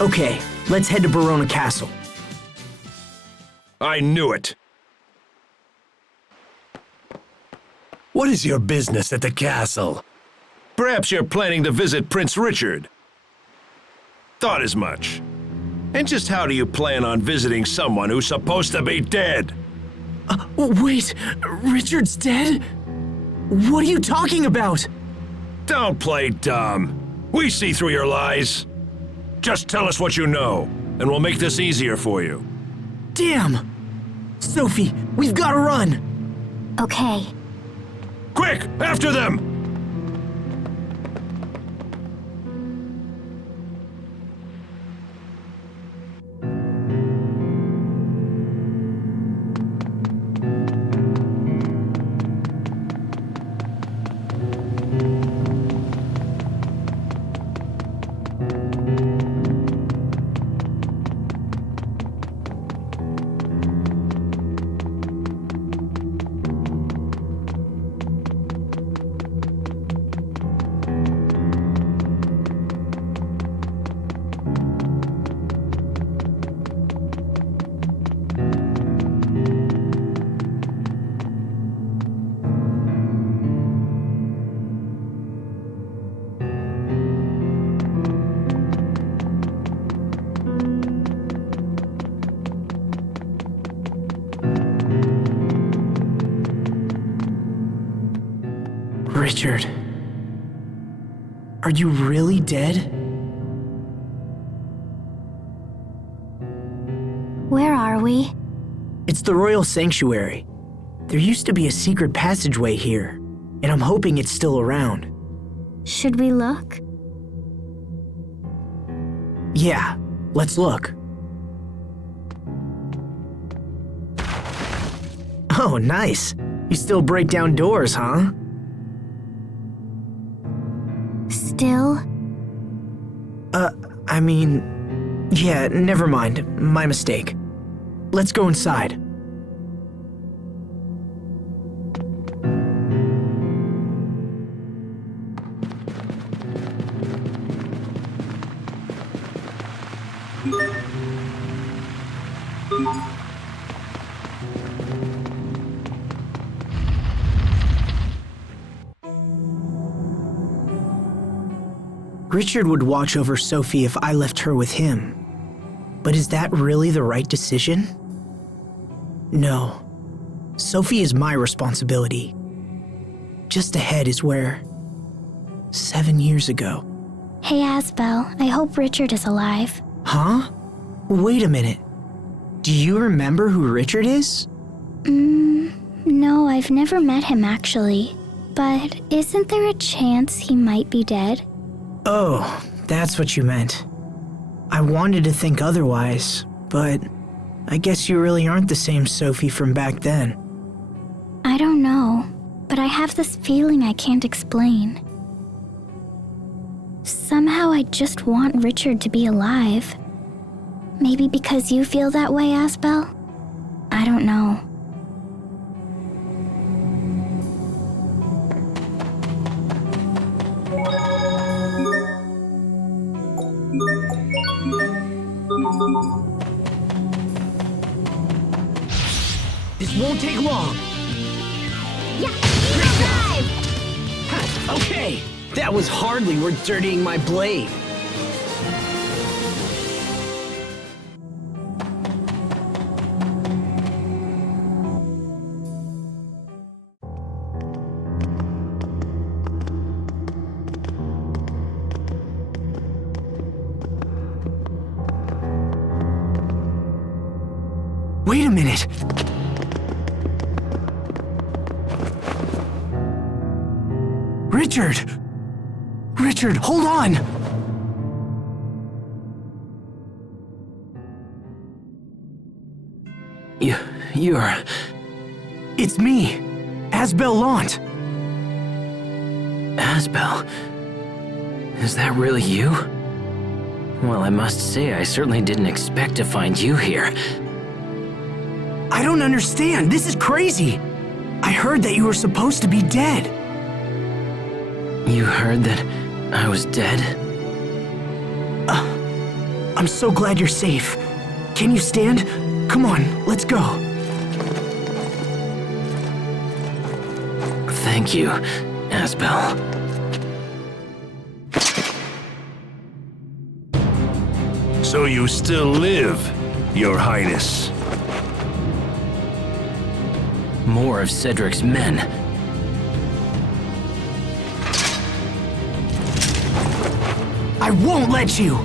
Okay, let's head to Barona Castle. I knew it. What is your business at the castle? Perhaps you're planning to visit Prince Richard. Thought as much. And just how do you plan on visiting someone who's supposed to be dead? Wait, Richard's dead? What are you talking about? Don't play dumb. We see through your lies. Just tell us what you know, and we'll make this easier for you. Damn! Sophie, we've got to run! Okay. Quick, after them! Richard, are you really dead? Where are we? It's the Royal Sanctuary. There used to be a secret passageway here, and I'm hoping it's still around. Should we look? Yeah, let's look. Oh, nice. You still break down doors, huh? Still? Yeah, never mind. My mistake. Let's go inside. Richard would watch over Sophie if I left her with him. But is that really the right decision? No. Sophie is my responsibility. Just ahead is where... 7 years ago. Hey, Asbel, I hope Richard is alive. Huh? Wait a minute. Do you remember who Richard is? No, I've never met him actually. But isn't there a chance he might be dead? Oh, that's what you meant. I wanted to think otherwise, but I guess you really aren't the same Sophie from back then. I don't know, but I have this feeling I can't explain. Somehow I just want Richard to be alive. Maybe because you feel that way, Asbel? I don't know. This won't take long. Yeah, dive! Ha, okay, that was hardly worth dirtying my blade. Wait a minute. Richard! Richard, hold on! You're... It's me, Asbel Lant. Asbel? Is that really you? Well, I must say, I certainly didn't expect to find you here. I don't understand. This is crazy. I heard that you were supposed to be dead. You heard that I was dead? I'm so glad you're safe. Can you stand? Come on, let's go. Thank you, Asbel. So you still live, Your Highness. More of Cedric's men. I won't let you!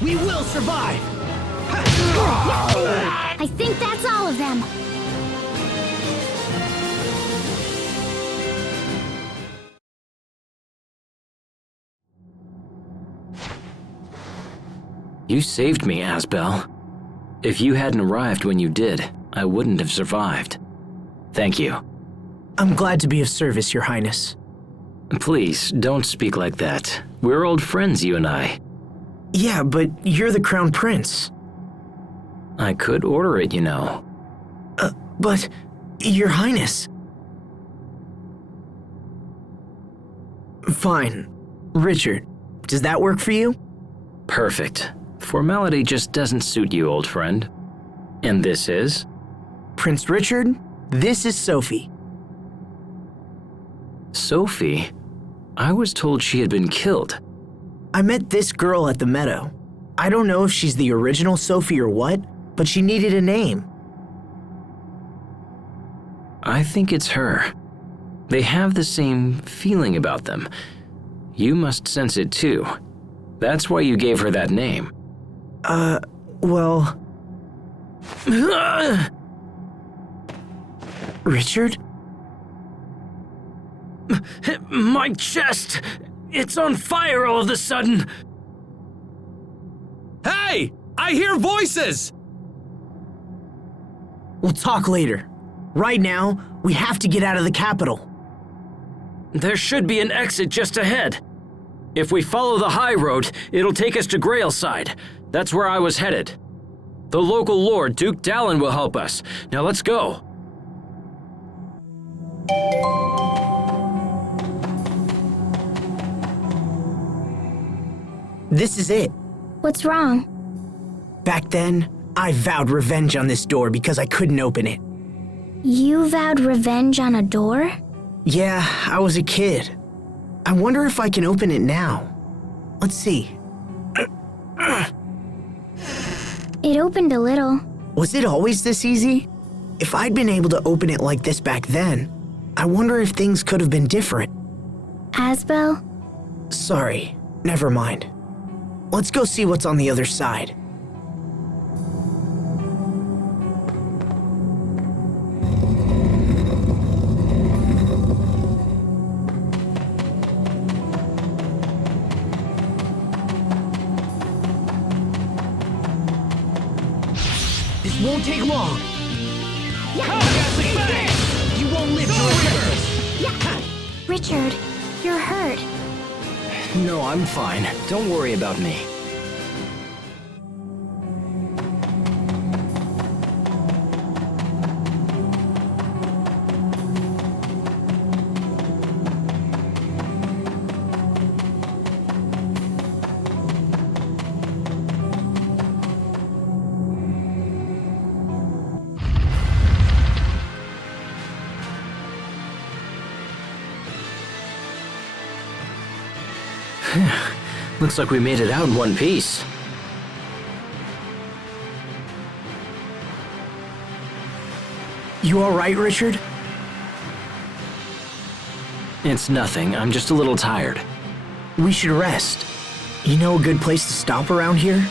We will survive! I think that's all of them. You saved me, Asbel. If you hadn't arrived when you did, I wouldn't have survived. Thank you. I'm glad to be of service, Your Highness. Please, don't speak like that. We're old friends, you and I. Yeah, but you're the Crown Prince. I could order it, you know. But, Your Highness... Fine. Richard, does that work for you? Perfect. Formality just doesn't suit you, old friend. And this is? Prince Richard, this is Sophie. Sophie? I was told she had been killed. I met this girl at the meadow. I don't know if she's the original Sophie or what, but she needed a name. I think it's her. They have the same feeling about them. You must sense it too. That's why you gave her that name. Well... Richard? My chest! It's on fire all of a sudden! Hey! I hear voices! We'll talk later. Right now, we have to get out of the capital. There should be an exit just ahead. If we follow the high road, it'll take us to Grailside. That's where I was headed. The local lord, Duke Dallin, will help us. Now let's go. This is it. What's wrong? Back then, I vowed revenge on this door because I couldn't open it. You vowed revenge on a door? Yeah, I was a kid. I wonder if I can open it now. Let's see. It opened a little. Was it always this easy? If I'd been able to open it like this back then, I wonder if things could have been different. Asbel? Sorry, never mind. Let's go see what's on the other side. This won't take long. You won't live to regret this. Richard, you're hurt. No, I'm fine. Don't worry about me. Looks like we made it out in one piece. You all right, Richard? It's nothing. I'm just a little tired. We should rest. You know a good place to stop around here?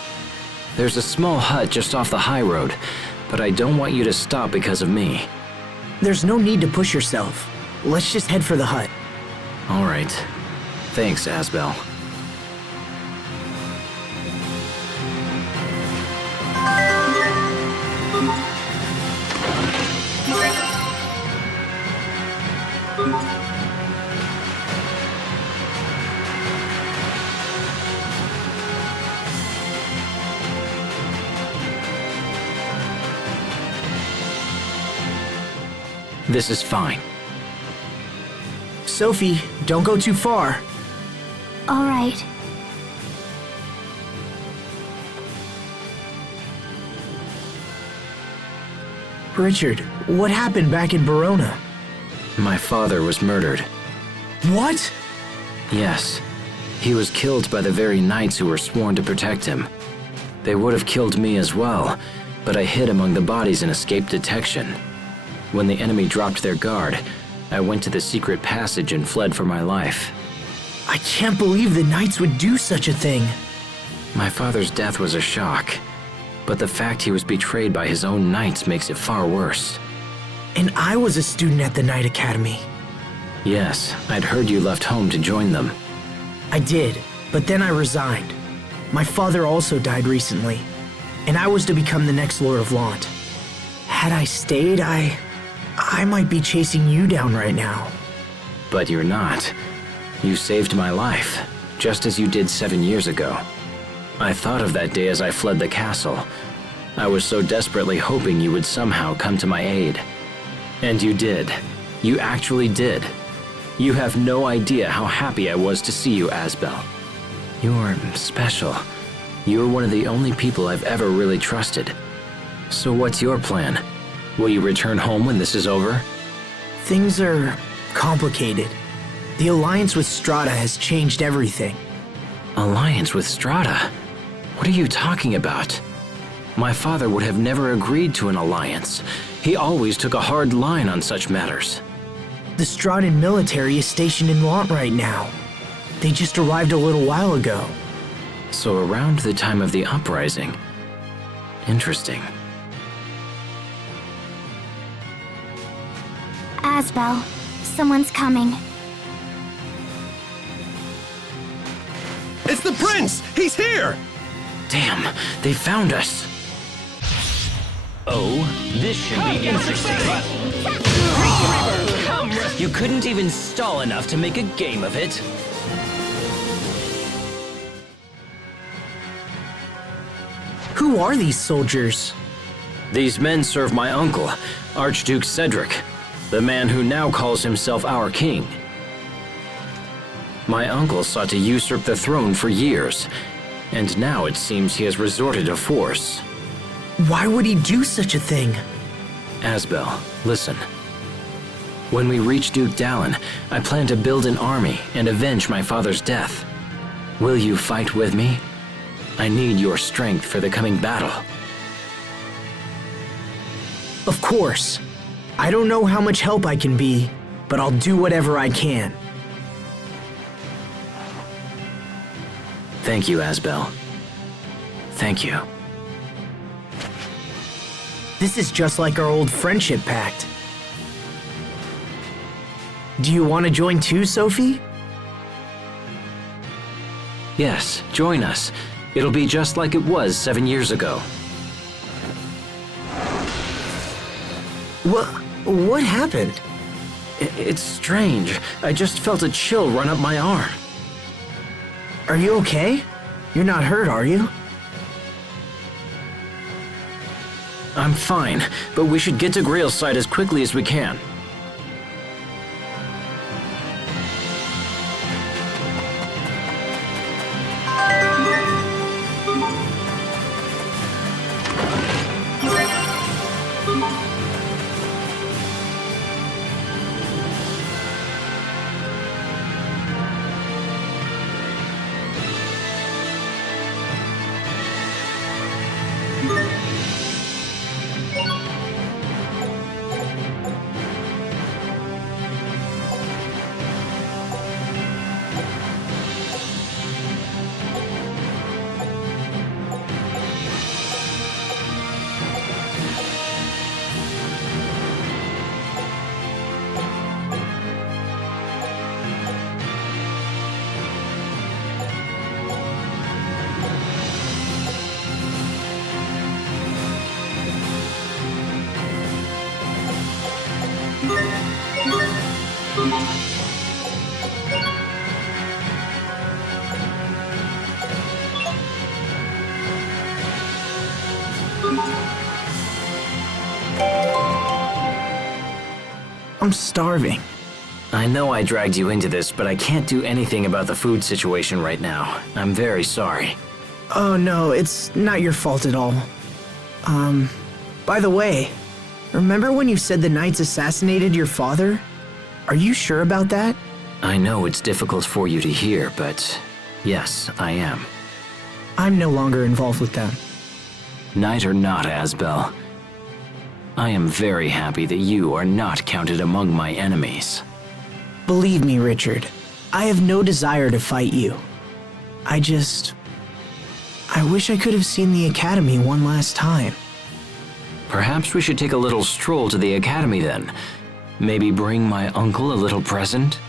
There's a small hut just off the high road, but I don't want you to stop because of me. There's no need to push yourself. Let's just head for the hut. All right. Thanks, Asbel. This is fine. Sophie, don't go too far. All right. Richard, what happened back in Verona? My father was murdered. What? Yes. He was killed by the very knights who were sworn to protect him. They would have killed me as well, but I hid among the bodies and escaped detection. When the enemy dropped their guard, I went to the secret passage and fled for my life. I can't believe the knights would do such a thing. My father's death was a shock, but the fact he was betrayed by his own knights makes it far worse. And I was a student at the Knight Academy. Yes, I'd heard you left home to join them. I did, but then I resigned. My father also died recently, and I was to become the next Lord of Lant. Had I stayed, I might be chasing you down right now. But you're not. You saved my life, just as you did 7 years ago. I thought of that day as I fled the castle. I was so desperately hoping you would somehow come to my aid. And you did. You actually did. You have no idea how happy I was to see you, Asbel. You're special. You're one of the only people I've ever really trusted. So what's your plan? Will you return home when this is over? Things are complicated. The alliance with Strata has changed everything. Alliance with Strata? What are you talking about? My father would have never agreed to an alliance. He always took a hard line on such matters. The Stratan military is stationed in Lant right now. They just arrived a little while ago. So around the time of the uprising. Interesting. Asbel, someone's coming. It's the prince! He's here! Damn, they found us. Oh, this should be interesting. You couldn't even stall enough to make a game of it. Who are these soldiers? These men serve my uncle, Archduke Cedric, the man who now calls himself our king. My uncle sought to usurp the throne for years, and now it seems he has resorted to force. Why would he do such a thing? Asbel, listen. When we reach Duke Dallin, I plan to build an army and avenge my father's death. Will you fight with me? I need your strength for the coming battle. Of course. I don't know how much help I can be, but I'll do whatever I can. Thank you, Asbel. Thank you. This is just like our old friendship pact. Do you want to join too, Sophie? Yes, join us. It'll be just like it was 7 years ago. What happened? It's strange. I just felt a chill run up my arm. Are you okay? You're not hurt, are you? I'm fine, but we should get to Grailside as quickly as we can. I'm starving. I know I dragged you into this, but I can't do anything about the food situation right now. I'm very sorry. Oh no, it's not your fault at all. By the way, Remember when you said the Knights assassinated your father? Are you sure about that? I know it's difficult for you to hear, but yes, I am. I'm no longer involved with them. Knight or not, Asbel, I am very happy that you are not counted among my enemies. Believe me, Richard, I have no desire to fight you. I wish I could have seen the Academy one last time. Perhaps we should take a little stroll to the Academy then. Maybe bring my uncle a little present?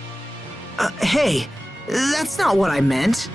Hey, that's not what I meant.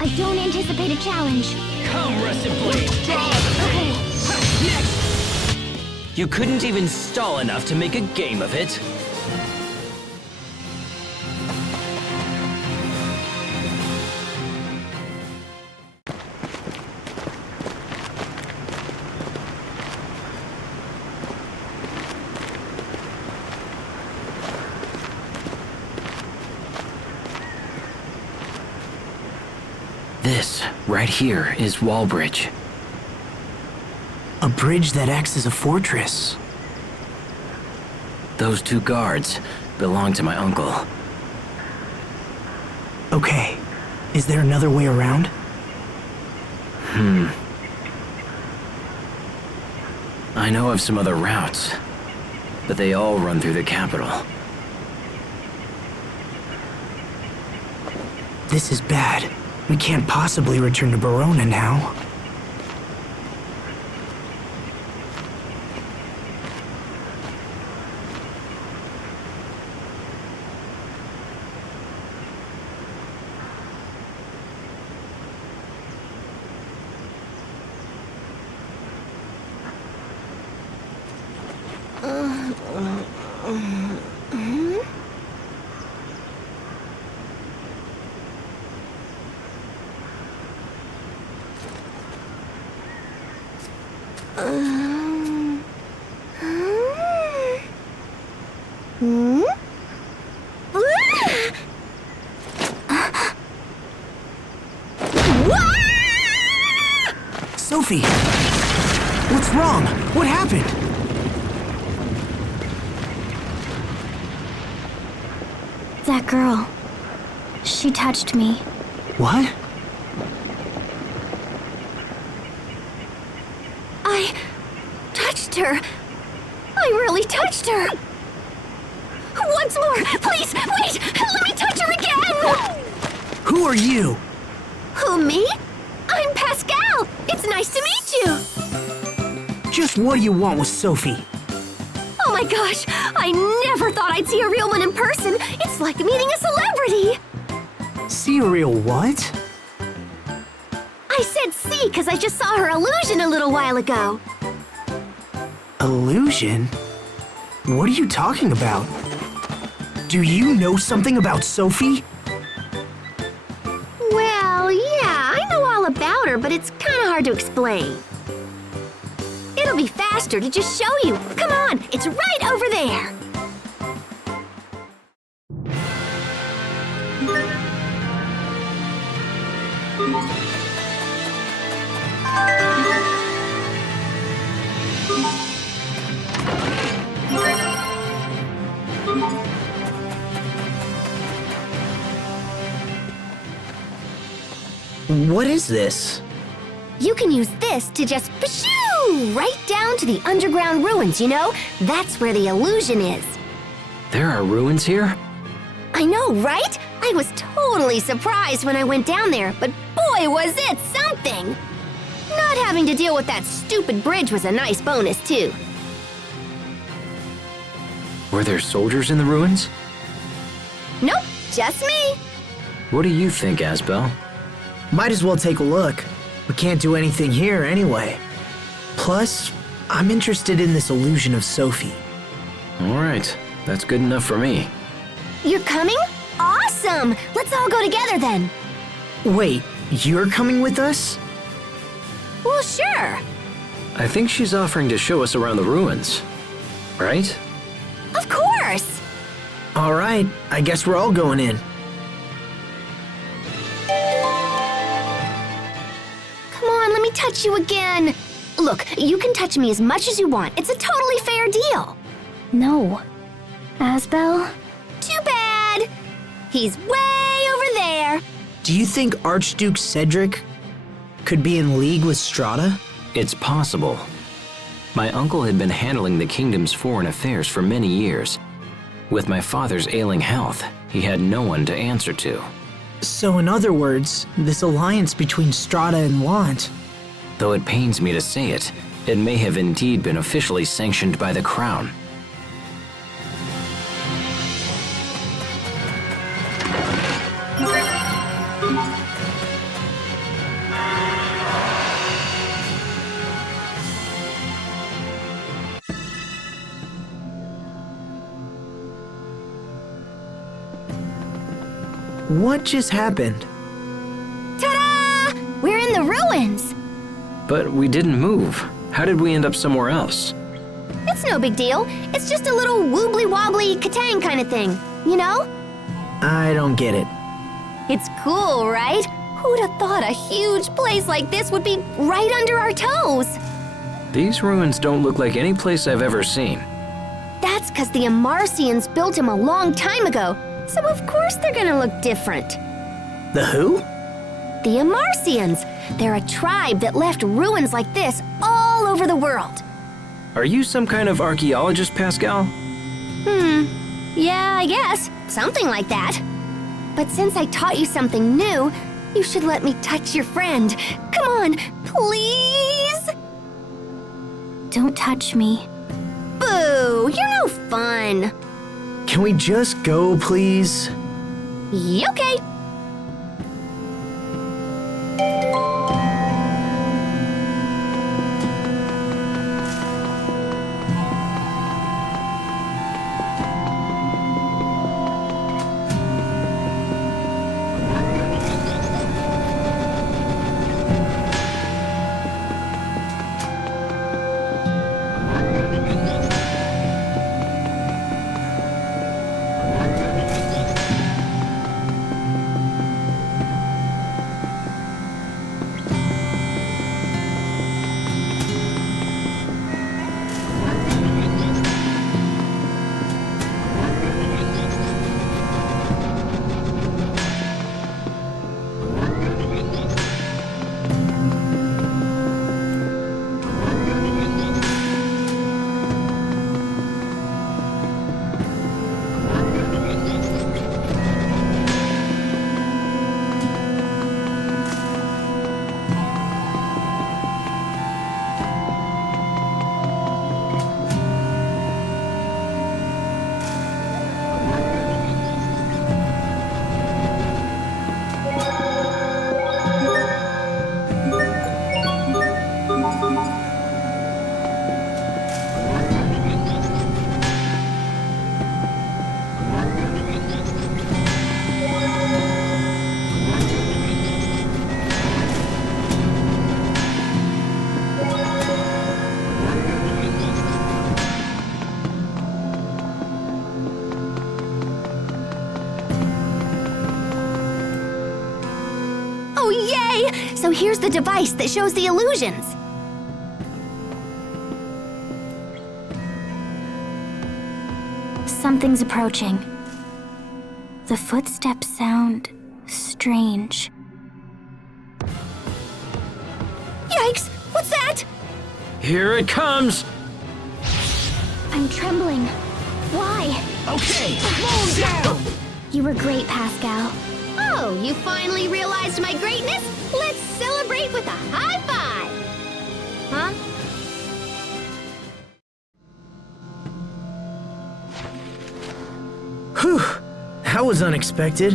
I don't anticipate a challenge. Come, Rusted Blade! Okay. Next! You couldn't even stall enough to make a game of it. This, right here, is Wallbridge. A bridge that acts as a fortress. Those two guards belong to my uncle. Okay, is there another way around? I know of some other routes, but they all run through the capital. This is bad. We can't possibly return to Verona now. Sophie! What's wrong? What happened? That girl. She touched me. What? I touched her. I really touched her. Once more, please, wait! Let me touch her again! Who are you? Who, me? I'm Pascal. It's nice to meet you. Just what do you want with Sophie? Oh my gosh, I never thought I'd see a real one in person. It's like meeting a celebrity. See a real what? I said see because I just saw her illusion a little while ago. Illusion? What are you talking about? Do you know something about Sophie? Well, yeah, I know all about her, but it's kind of hard to explain. It'll be faster to just show you. Come on, it's right over there. What is this? You can use this to just pshoo right down to the underground ruins, you know? That's where the illusion is. There are ruins here? I know, right? I was totally surprised when I went down there, but boy, was it something! Not having to deal with that stupid bridge was a nice bonus, too. Were there soldiers in the ruins? Nope, just me. What do you think, Asbel? Might as well take a look. We can't do anything here anyway. Plus, I'm interested in this illusion of Sophie. All right, that's good enough for me. You're coming? Awesome! Let's all go together then. Wait, you're coming with us? Well, sure. I think she's offering to show us around the ruins. Right? Of course. All right, I guess we're all going in. Come on, let me touch you again. Look, you can touch me as much as you want. It's a totally fair deal. No. Asbel? Too bad. He's way over there. Do you think Archduke Cedric could be in league with Strata? It's possible. My uncle had been handling the kingdom's foreign affairs for many years. With my father's ailing health, he had no one to answer to. So in other words, this alliance between Strata and Want. Though it pains me to say it, it may have indeed been officially sanctioned by the crown. What just happened? Ta-da! We're in the ruins. But we didn't move. How did we end up somewhere else? It's no big deal. It's just a little wobbly-wobbly katang kind of thing, you know? I don't get it. It's cool, right? Who'd have thought a huge place like this would be right under our toes? These ruins don't look like any place I've ever seen. That's because the Amarcians built them a long time ago, so of course they're gonna look different. The who? The Amarcians. They're a tribe that left ruins like this all over the world. Are you some kind of archaeologist, Pascal? Yeah, I guess. Something like that. But since I taught you something new, you should let me touch your friend. Come on, please? Don't touch me. Boo, you're no fun. Can we just go, please? Okay. So here's the device that shows the illusions. Something's approaching. The footsteps sound strange. Yikes! What's that? Here it comes! I'm trembling. Why? Okay, slow down! You were great, Pascal. Oh, you finally realized my greatness? Let's celebrate with a high five! Huh? Whew, that was unexpected.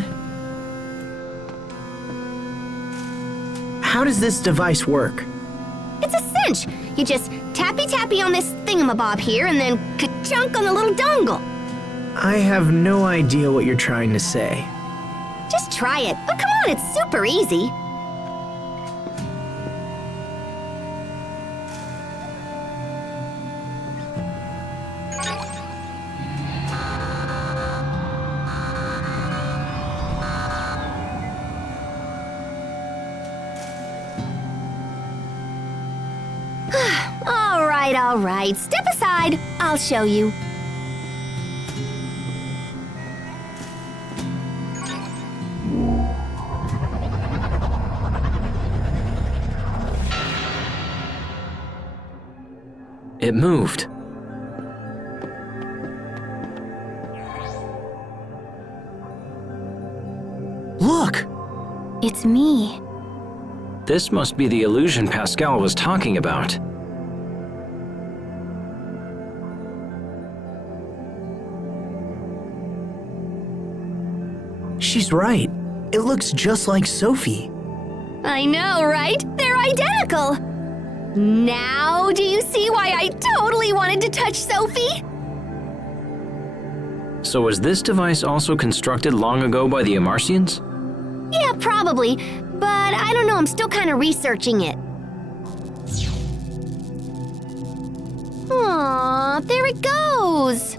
How does this device work? It's a cinch. You just tappy-tappy on this thingamabob here and then ka-chunk on the little dongle. I have no idea what you're trying to say. Just try it. Oh, come on, it's super easy. All right. Step aside. I'll show you. It moved. Look! It's me. This must be the illusion Pascal was talking about. She's right. It looks just like Sophie. I know, right? They're identical. Now, do you see why I totally wanted to touch Sophie? So was this device also constructed long ago by the Amarcians? Yeah, probably. But I don't know, I'm still kind of researching it. Aww, there it goes.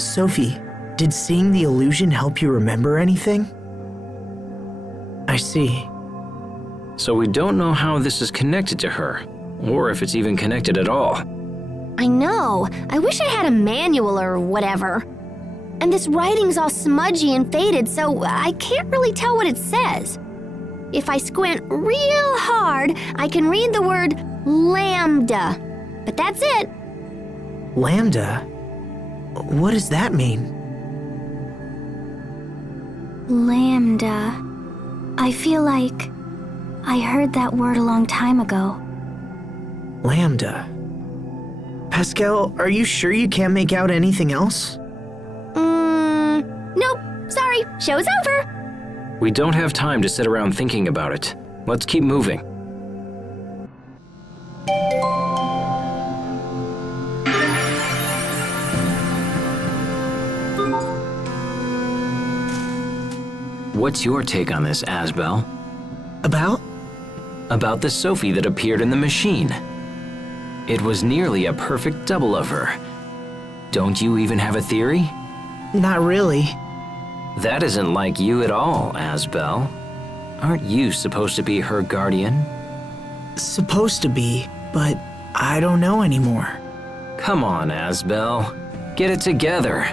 Sophie, did seeing the illusion help you remember anything? I see. So we don't know how this is connected to her, or if it's even connected at all. I know. I wish I had a manual or whatever. And this writing's all smudgy and faded, so I can't really tell what it says. If I squint real hard, I can read the word lambda. But that's it. Lambda? What does that mean? Lambda. I feel like I heard that word a long time ago. Lambda. Pascal, are you sure you can't make out anything else? Nope. Sorry. Show's over. We don't have time to sit around thinking about it. Let's keep moving. What's your take on this, Asbel? About? About the Sophie that appeared in the machine. It was nearly a perfect double of her. Don't you even have a theory? Not really. That isn't like you at all, Asbel. Aren't you supposed to be her guardian? Supposed to be, but I don't know anymore. Come on, Asbel. Get it together.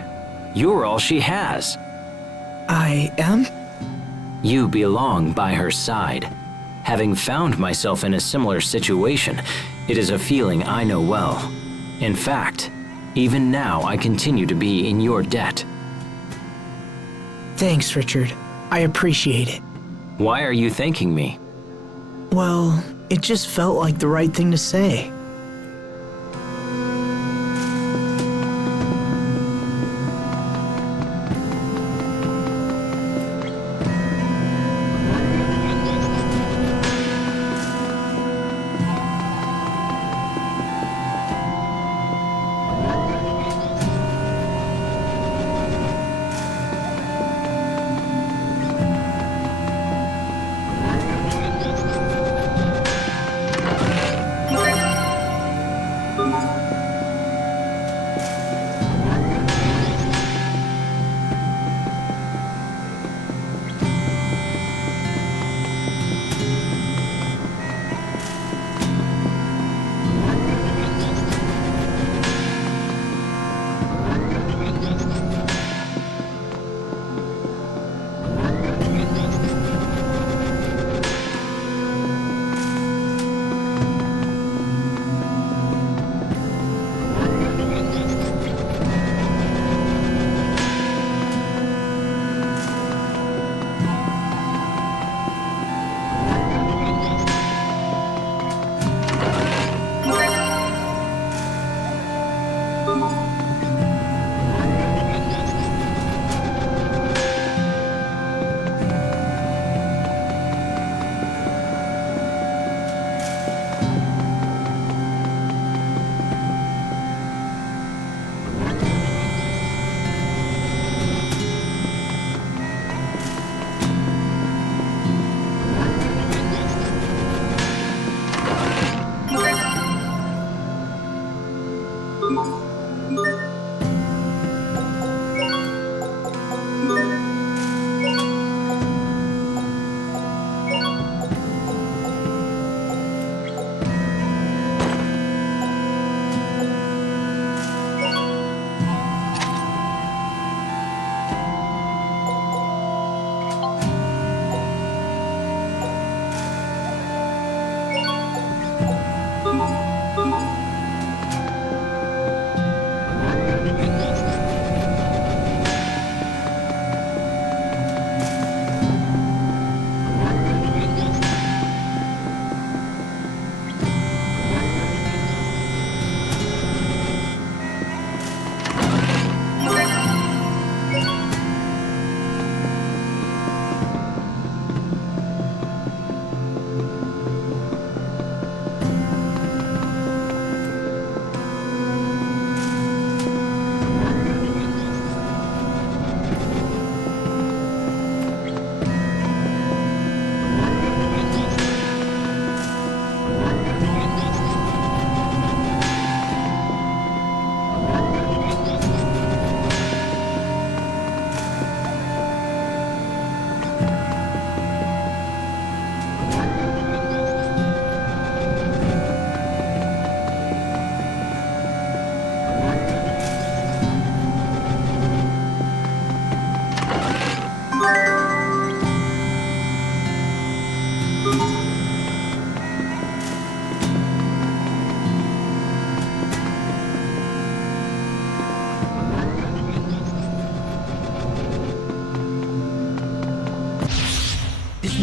You're all she has. I am? You belong by her side. Having found myself in a similar situation, it is a feeling I know well. In fact, even now I continue to be in your debt. Thanks, Richard. I appreciate it. Why are you thanking me? Well, it just felt like the right thing to say.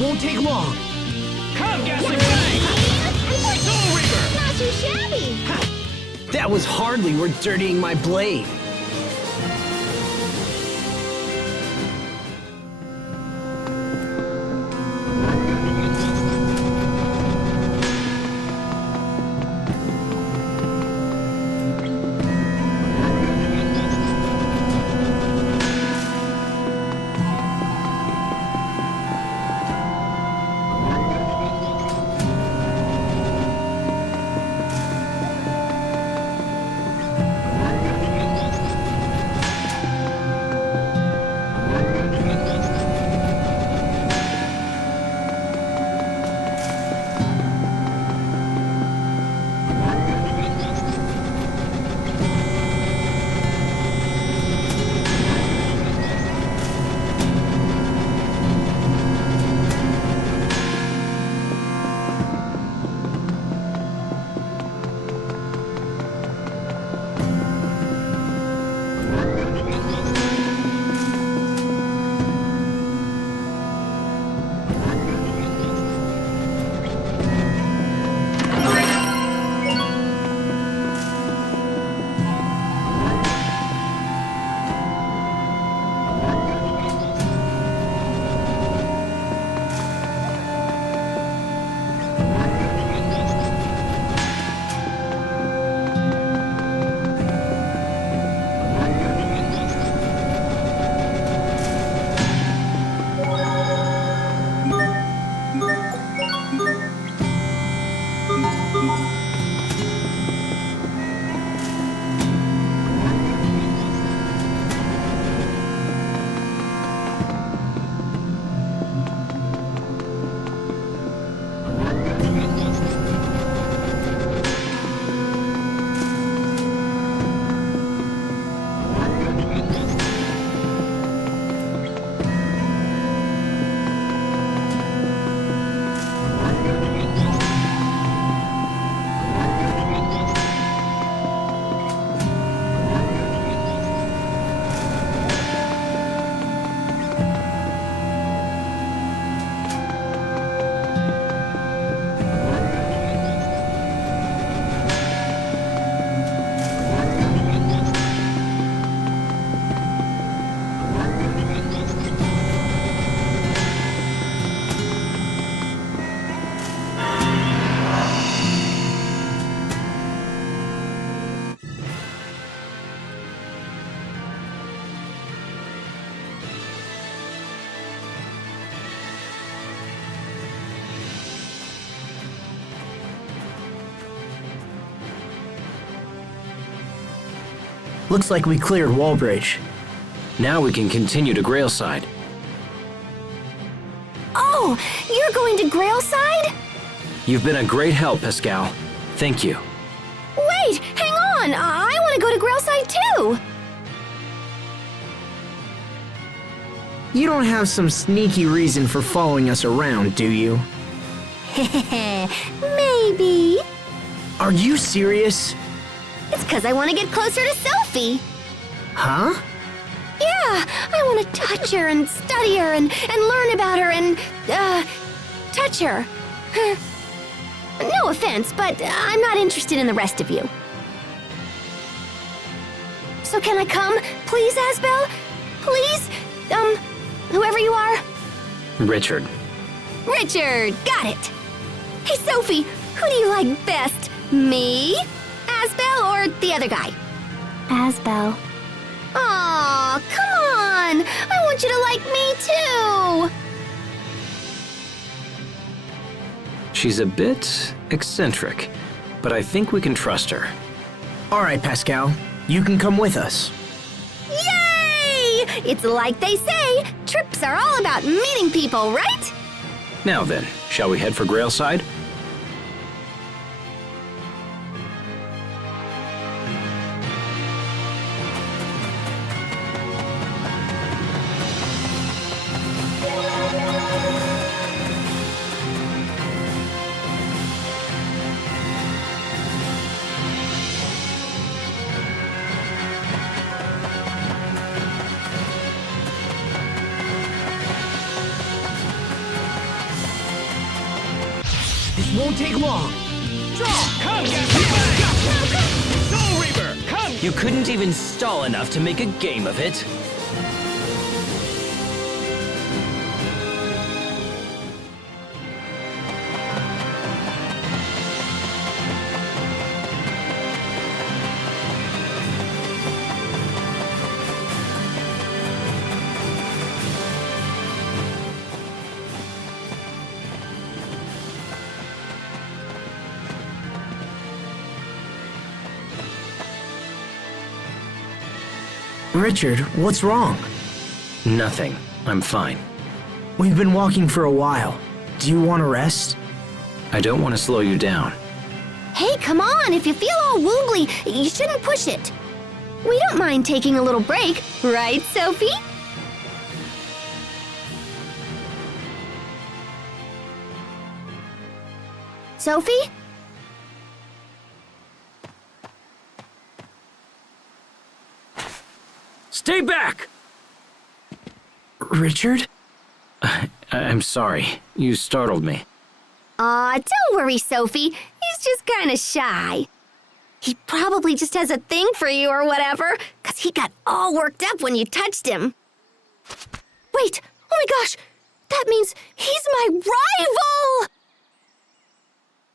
won't take long. Come, Ghastly Fang! Soul Reaper! Not too shabby. That was hardly worth dirtying my blade. Looks like we cleared Wallbridge. Now we can continue to Grailside. Oh, you're going to Grailside? You've been a great help, Pascal. Thank you. Wait, hang on. I want to go to Grailside too. You don't have some sneaky reason for following us around, do you? Maybe. Are you serious? It's because I want to get closer to Sophie. Huh? Yeah, I want to touch her and study her and learn about her and, touch her. No offense, but I'm not interested in the rest of you. So can I come, please, Asbel? Please? Whoever you are? Richard. Richard, got it. Hey, Sophie, who do you like best? Me, Asbel, or the other guy? Asbel. Aw, come on! I want you to like me too! She's a bit eccentric, but I think we can trust her. All right, Pascal. You can come with us. Yay! It's like they say, trips are all about meeting people, right? Now then, shall we head for Grailside? won't take long. Come, Soul Reaver, come! You couldn't even stall enough to make a game of it. Richard, what's wrong? Nothing. I'm fine. We've been walking for a while. Do you want to rest? I don't want to slow you down. Hey, come on, if you feel all woogly, you shouldn't push it. We don't mind taking a little break, right, Sophie? Sophie? Stay back! Richard? I'm sorry. You startled me. Aw, don't worry, Sophie. He's just kinda shy. He probably just has a thing for you or whatever, 'cause he got all worked up when you touched him. Wait, oh my gosh, that means he's my rival!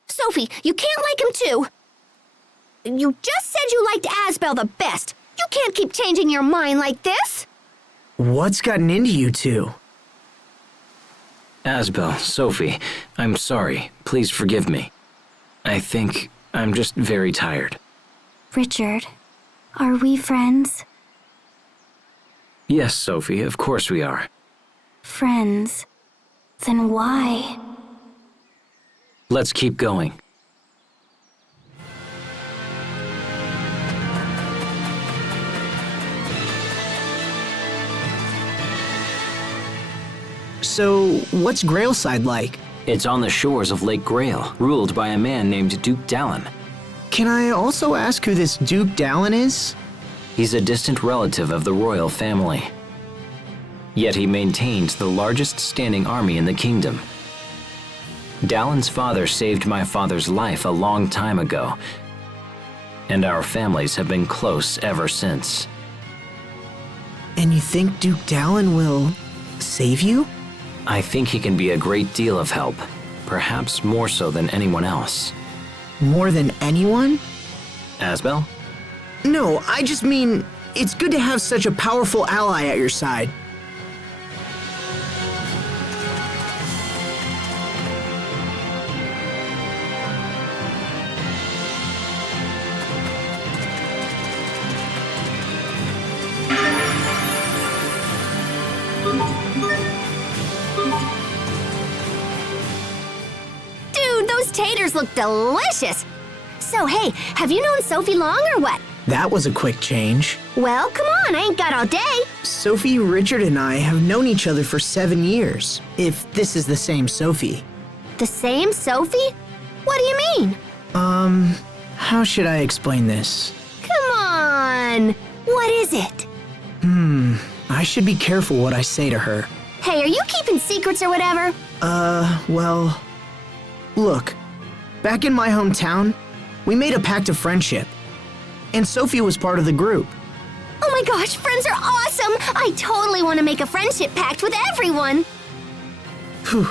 Sophie, you can't like him too. You just said you liked Asbel the best. You can't keep changing your mind like this. What's gotten into you two? Asbel, Sophie, I'm sorry. Please forgive me. I think I'm just very tired. Richard, are we friends? Yes, Sophie, of course we are. Friends? Then why? Let's keep going. So, what's Grailside like? It's on the shores of Lake Grail, ruled by a man named Duke Dallin. Can I also ask who this Duke Dallin is? He's a distant relative of the royal family. Yet he maintains the largest standing army in the kingdom. Dallin's father saved my father's life a long time ago, and our families have been close ever since. And you think Duke Dallin will save you? I think he can be a great deal of help, perhaps more so than anyone else. More than anyone? Asbel? No, I just mean, it's good to have such a powerful ally at your side. Dude, those taters look delicious. So, hey, have you known Sophie long or what? That was a quick change. Well, come on, I ain't got all day. Sophie, Richard, and I have known each other for 7 years, if this is the same Sophie. The same Sophie? What do you mean? How should I explain this? Come on. What is it? I should be careful what I say to her. Hey, are you keeping secrets or whatever? Well, look, back in my hometown, we made a pact of friendship, and Sophie was part of the group. Oh my gosh, friends are awesome! I totally want to make a friendship pact with everyone. Phew.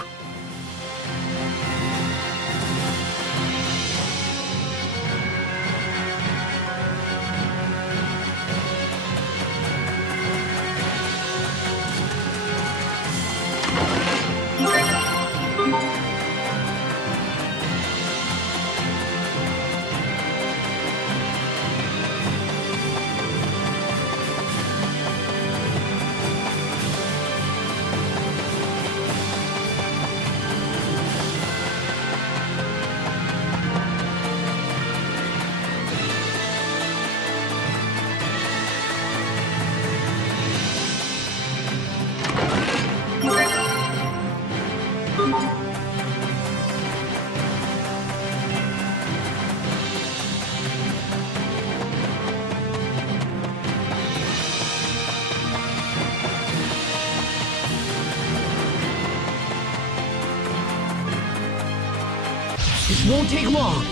This won't take long.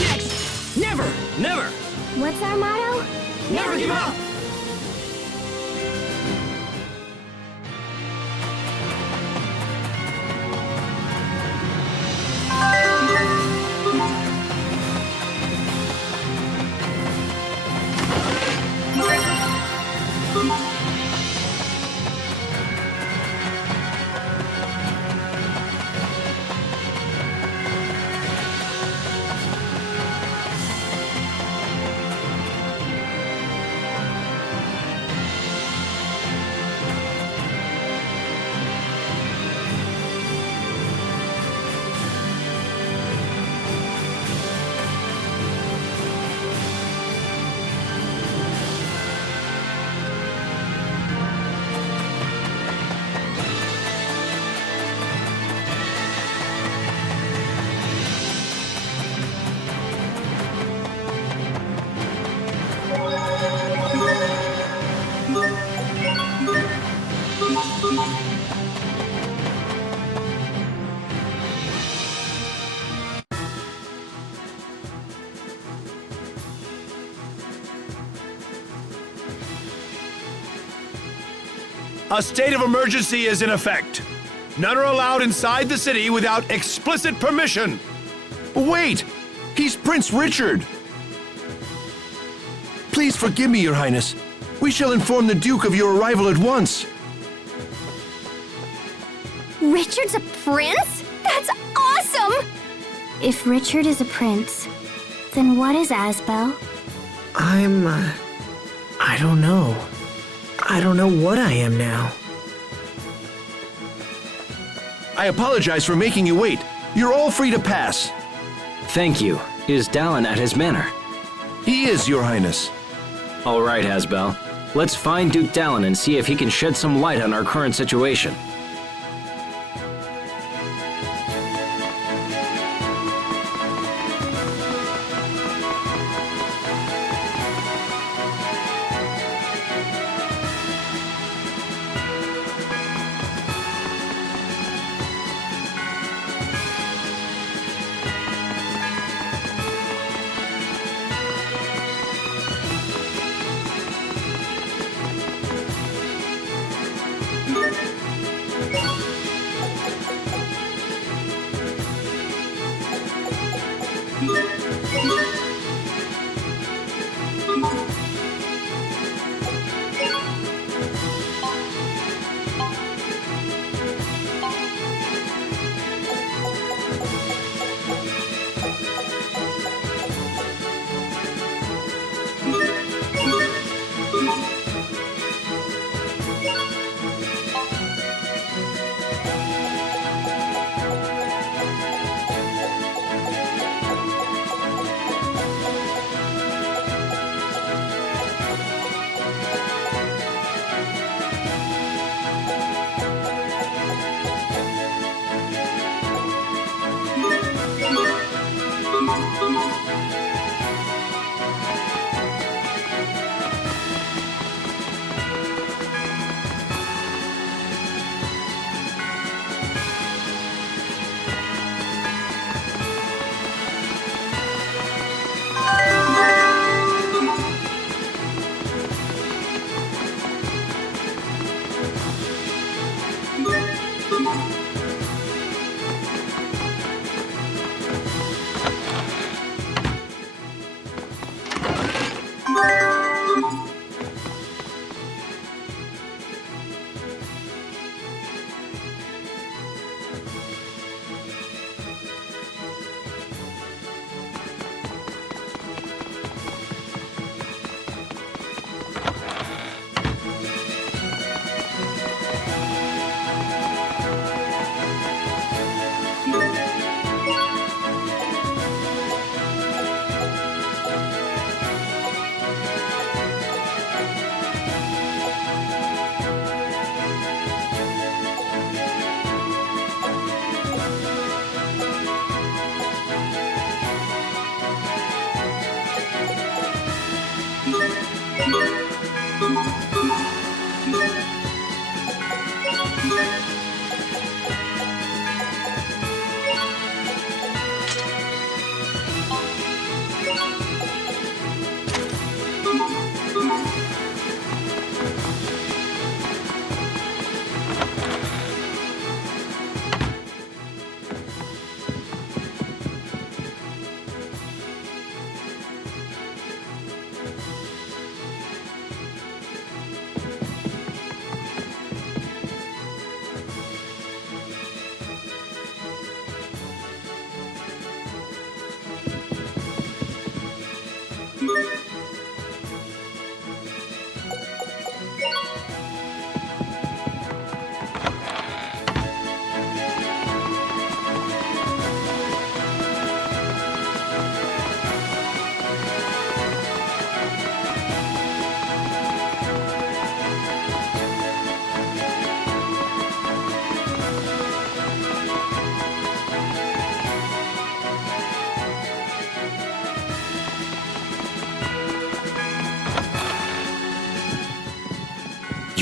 Next! Never! Never! What's our motto? Never give up! A state of emergency is in effect. None are allowed inside the city without explicit permission. Wait! He's Prince Richard! Please forgive me, Your Highness. We shall inform the Duke of your arrival at once. Richard's a prince? That's awesome! If Richard is a prince, then what is Asbel? I don't know. I don't know what I am now. I apologize for making you wait. You're all free to pass. Thank you. Is Dallin at his manor? He is, Your Highness. All right, Asbel. Let's find Duke Dallin and see if he can shed some light on our current situation.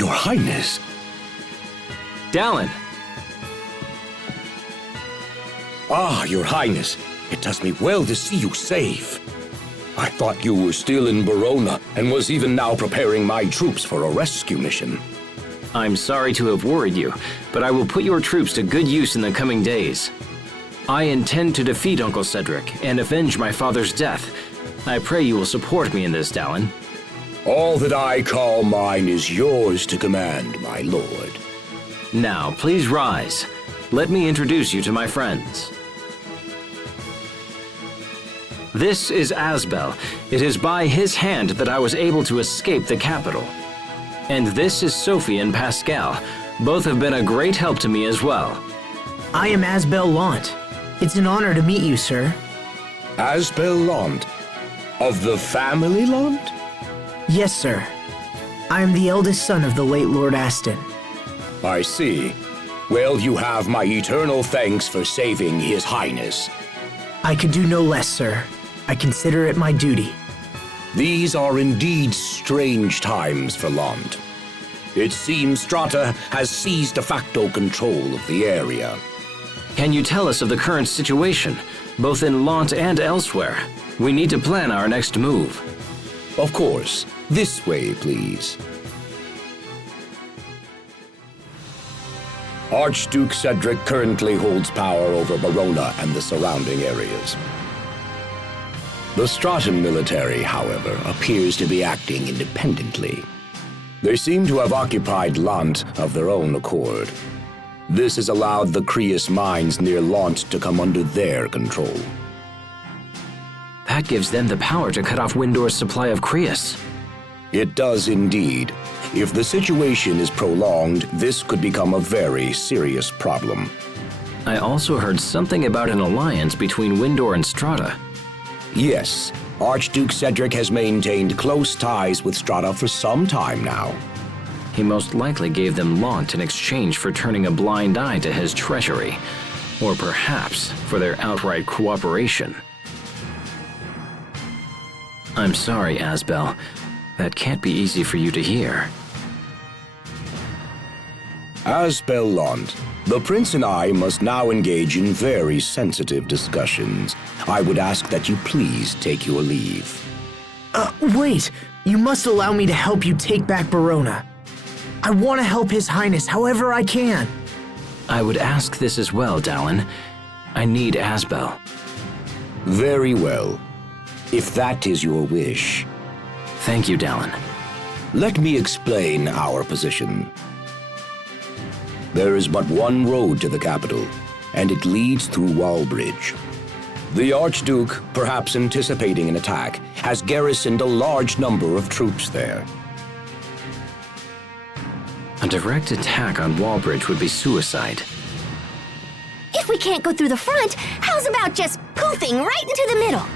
Your Highness. Dallin, Ah, Your Highness. It does me well to see you safe. I thought you were still in Verona and was even now preparing my troops for a rescue mission. I'm sorry to have worried you, but I will put your troops to good use in the coming days. I intend to defeat Uncle Cedric and avenge my father's death. I pray you will support me in this, Dallin. All that I call mine is yours to command, my lord. Now, please rise. Let me introduce you to my friends. This is Asbel. It is by his hand that I was able to escape the capital. And this is Sophie and Pascal. Both have been a great help to me as well. I am Asbel Lant. It's an honor to meet you, sir. Asbel Lant. Of the family Lant? Yes, sir. I am the eldest son of the late Lord Aston. I see. Well, you have my eternal thanks for saving His Highness. I could do no less, sir. I consider it my duty. These are indeed strange times for Lant. It seems Strata has seized de facto control of the area. Can you tell us of the current situation, both in Lant and elsewhere? We need to plan our next move. Of course. This way, please. Archduke Cedric currently holds power over Verona and the surrounding areas. The Stratan military, however, appears to be acting independently. They seem to have occupied Lant of their own accord. This has allowed the Creus mines near Lant to come under their control. That gives them the power to cut off Windor's supply of Creus. It does indeed. If the situation is prolonged, this could become a very serious problem. I also heard something about an alliance between Windor and Strata. Yes, Archduke Cedric has maintained close ties with Strata for some time now. He most likely gave them Lant in exchange for turning a blind eye to his treachery, or perhaps for their outright cooperation. I'm sorry, Asbel. That can't be easy for you to hear. Asbel Lant, the Prince and I must now engage in very sensitive discussions. I would ask that you please take your leave. Wait! You must allow me to help you take back Verona. I want to help His Highness however I can. I would ask this as well, Dallin. I need Asbel. Very well. If that is your wish. Thank you, Dallin. Let me explain our position. There is but one road to the capital, and it leads through Wallbridge. The Archduke, perhaps anticipating an attack, has garrisoned a large number of troops there. A direct attack on Wallbridge would be suicide. If we can't go through the front, how's about just poofing right into the middle?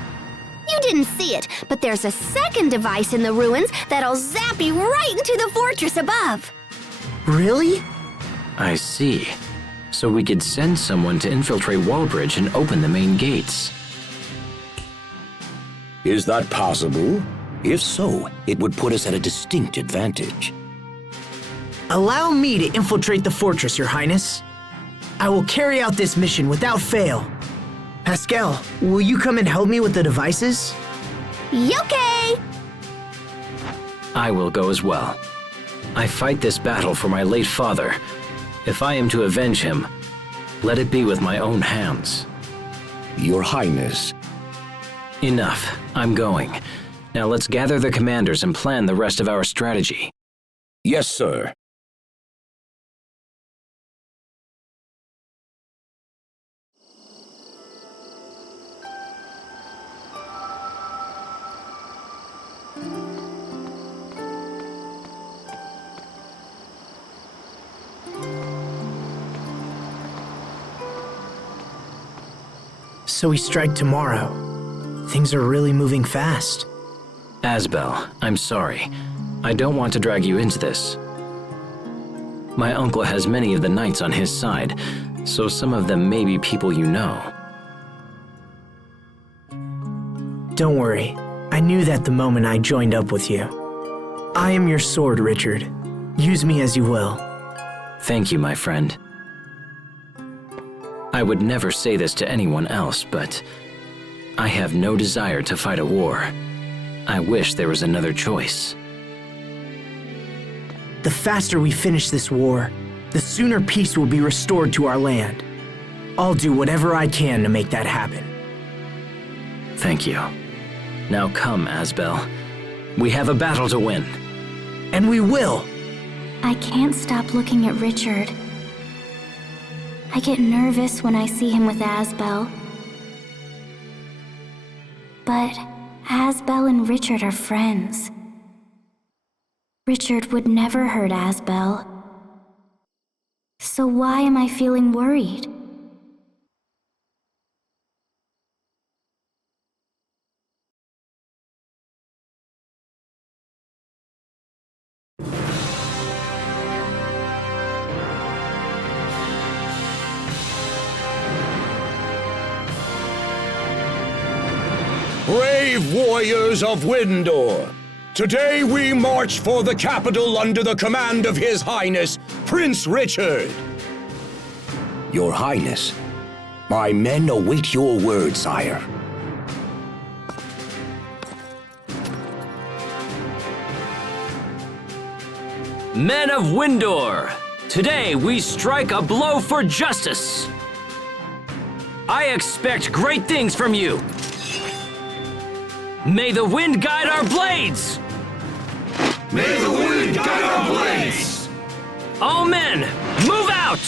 You didn't see it, but there's a second device in the ruins that'll zap you right into the fortress above. Really? I see. So we could send someone to infiltrate Wallbridge and open the main gates. Is that possible? If so, it would put us at a distinct advantage. Allow me to infiltrate the fortress, Your Highness. I will carry out this mission without fail. Pascal, will you come and help me with the devices? Okay! I will go as well. I fight this battle for my late father. If I am to avenge him, let it be with my own hands. Your Highness. Enough. I'm going. Now let's gather the commanders and plan the rest of our strategy. Yes, sir. So we strike tomorrow. Things are really moving fast. Asbel, I'm sorry. I don't want to drag you into this. My uncle has many of the knights on his side, so some of them may be people you know. Don't worry. I knew that the moment I joined up with you. I am your sword, Richard. Use me as you will. Thank you, my friend. I would never say this to anyone else, but I have no desire to fight a war. I wish there was another choice. The faster we finish this war, the sooner peace will be restored to our land. I'll do whatever I can to make that happen. Thank you. Now come, Asbel. We have a battle to win. And we will! I can't stop looking at Richard. I get nervous when I see him with Asbel. But Asbel and Richard are friends. Richard would never hurt Asbel. So why am I feeling worried? Brave warriors of Windor, today we march for the capital under the command of His Highness, Prince Richard. Your Highness, my men await your word, sire. Men of Windor, today we strike a blow for justice. I expect great things from you. May the wind guide our blades! May the wind guide our blades! All men, move out!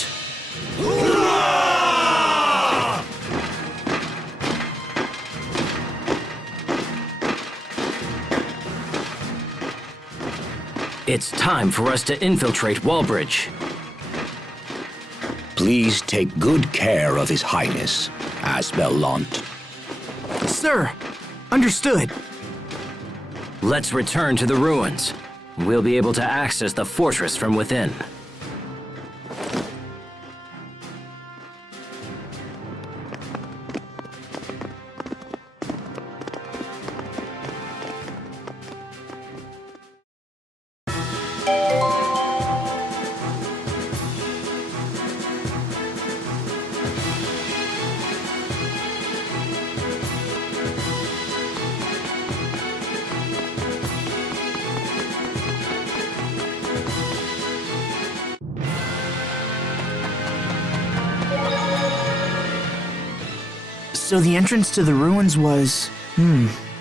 It's time for us to infiltrate Wallbridge. Please take good care of His Highness, Asbel Lant. Sir, understood. Let's return to the ruins. We'll be able to access the fortress from within. So the entrance to the ruins was...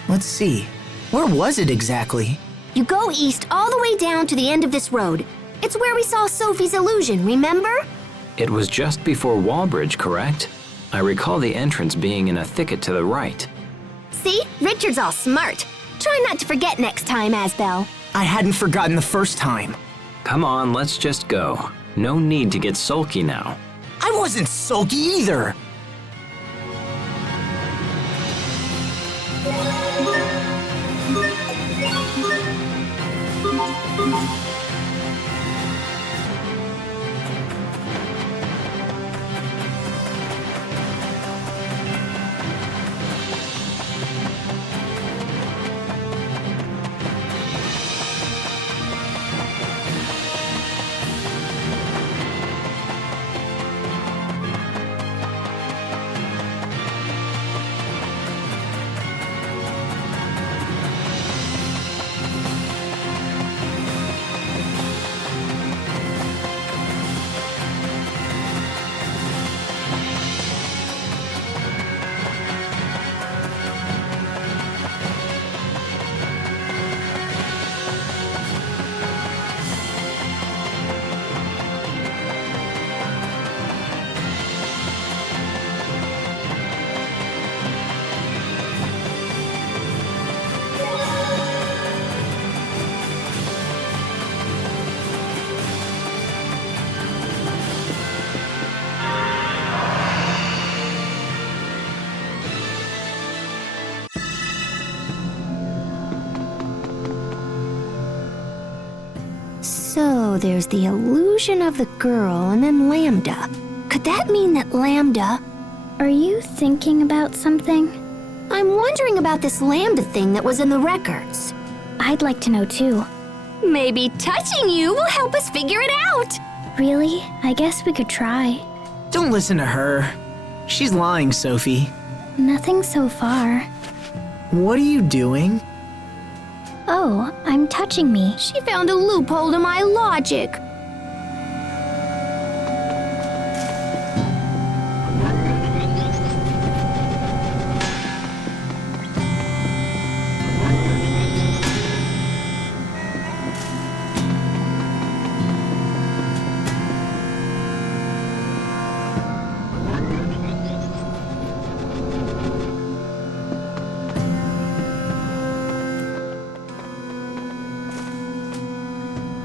let's see. Where was it exactly? You go east all the way down to the end of this road. It's where we saw Sophie's illusion, remember? It was just before Wallbridge, correct? I recall the entrance being in a thicket to the right. See? Richard's all smart. Try not to forget next time, Asbel. I hadn't forgotten the first time. Come on, let's just go. No need to get sulky now. I wasn't sulky either! So there's the illusion of the girl and then Lambda. Could that mean that Lambda... Are you thinking about something? I'm wondering about this Lambda thing that was in the records. I'd like to know too. Maybe touching you will help us figure it out. Really? I guess we could try. Don't listen to her. She's lying, Sophie. Nothing so far. What are you doing? Oh, I'm touching me. She found a loophole to my logic.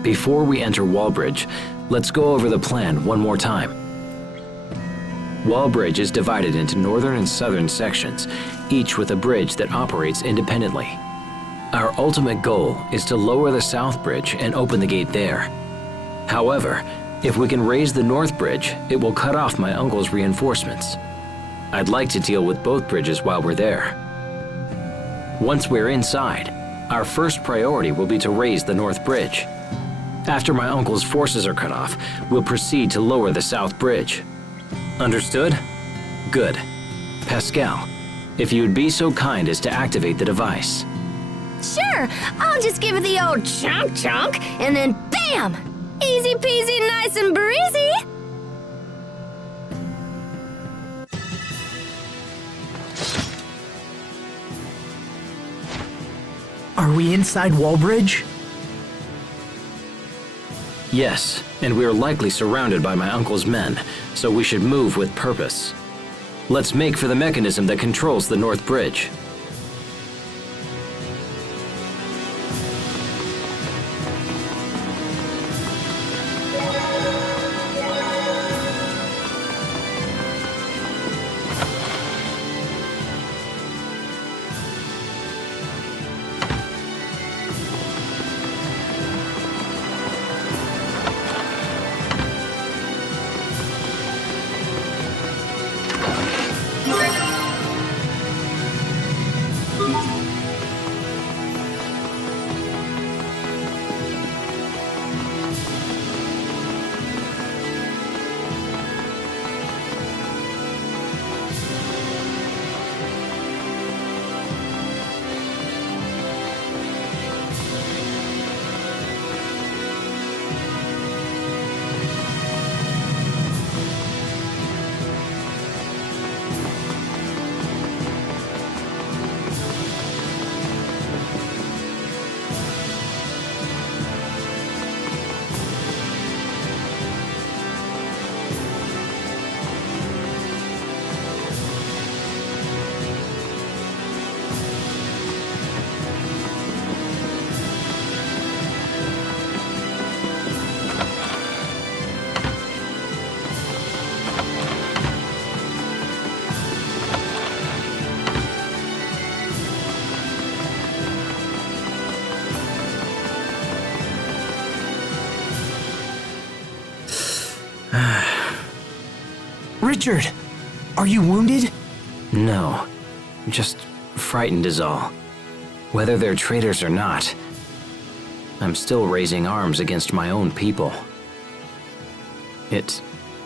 Before we enter Wallbridge, let's go over the plan one more time. Wallbridge is divided into northern and southern sections, each with a bridge that operates independently. Our ultimate goal is to lower the south bridge and open the gate there. However, if we can raise the north bridge, it will cut off my uncle's reinforcements. I'd like to deal with both bridges while we're there. Once we're inside, our first priority will be to raise the north bridge. After my uncle's forces are cut off, we'll proceed to lower the south bridge. Understood? Good. Pascal, if you would be so kind as to activate the device. Sure, I'll just give it the old chunk, and then bam! Easy peasy, nice and breezy. Are we inside Wallbridge? Yes, and we are likely surrounded by my uncle's men, so we should move with purpose. Let's make for the mechanism that controls the north bridge. Richard, are you wounded? No, just frightened is all. Whether they're traitors or not, I'm still raising arms against my own people. It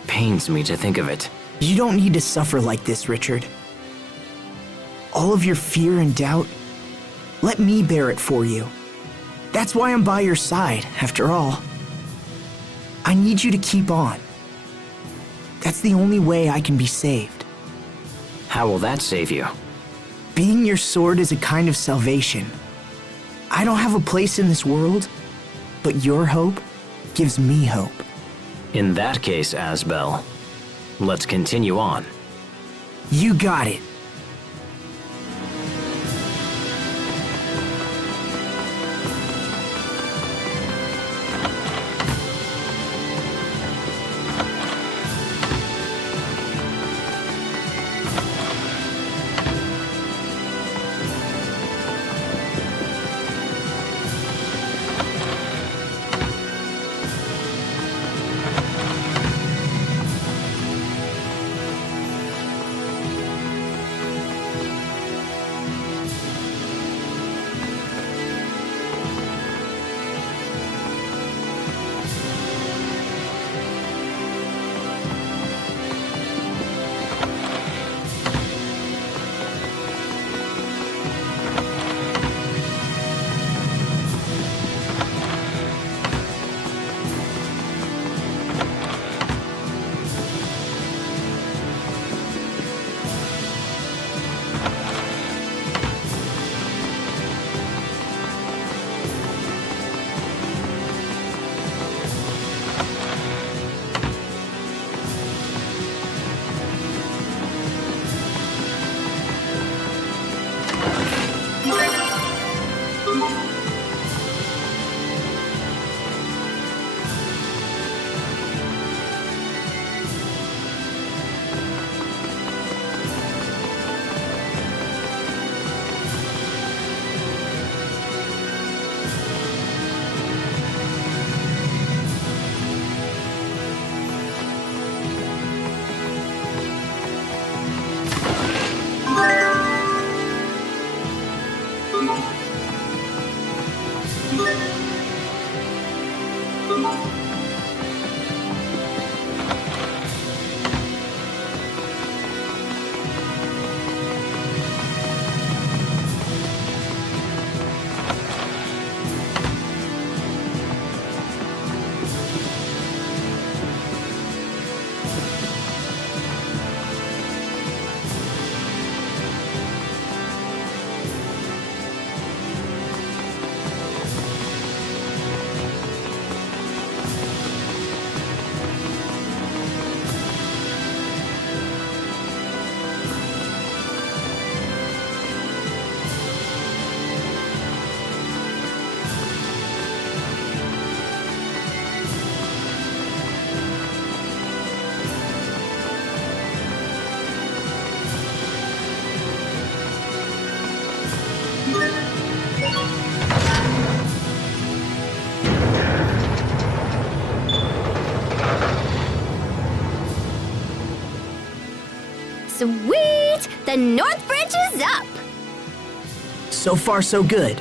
pains me to think of it. You don't need to suffer like this, Richard. All of your fear and doubt, let me bear it for you. That's why I'm by your side, after all. I need you to keep on. That's the only way I can be saved. How will that save you? Being your sword is a kind of salvation. I don't have a place in this world, but your hope gives me hope. In that case, Asbel, let's continue on. You got it. Sweet! The North Bridge is up! So far, so good.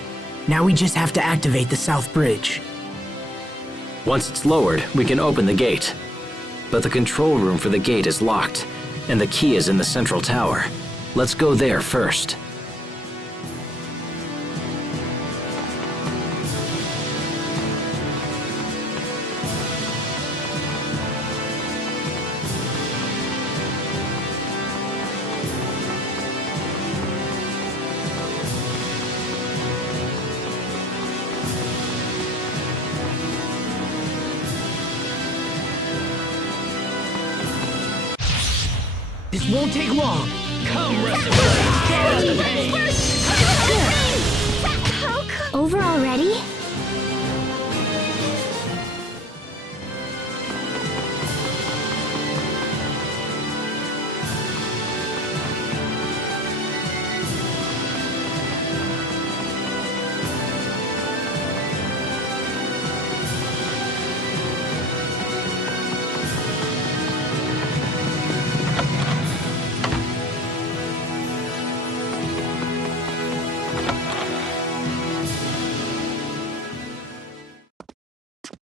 Now we just have to activate the South Bridge. Once it's lowered, we can open the gate. But the control room for the gate is locked, and the key is in the central tower. Let's go there first. This won't take long. Over already?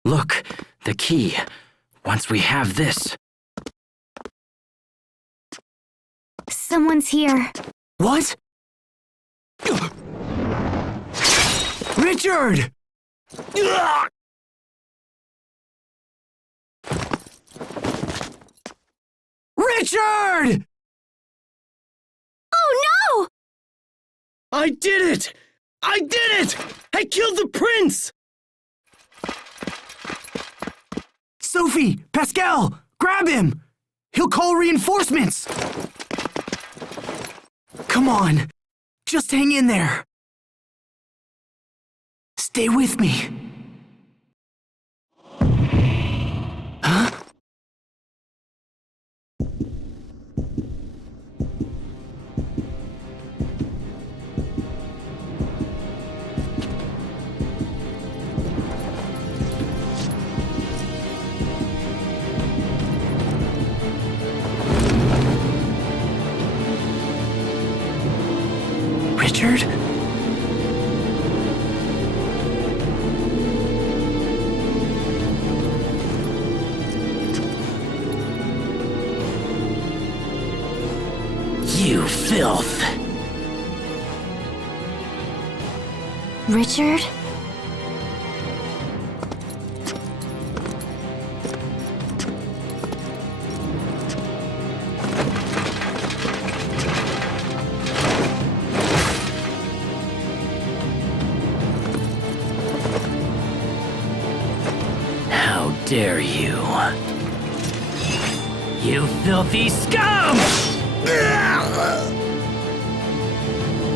Look, the key. Once we have this... Someone's here. What? Richard! Richard! Oh no! I did it! I did it! I killed the prince! Sophie! Pascal! Grab him! He'll call reinforcements! Come on! Just hang in there! Stay with me! Huh? Richard? You filth! Richard? How dare you? You filthy scum!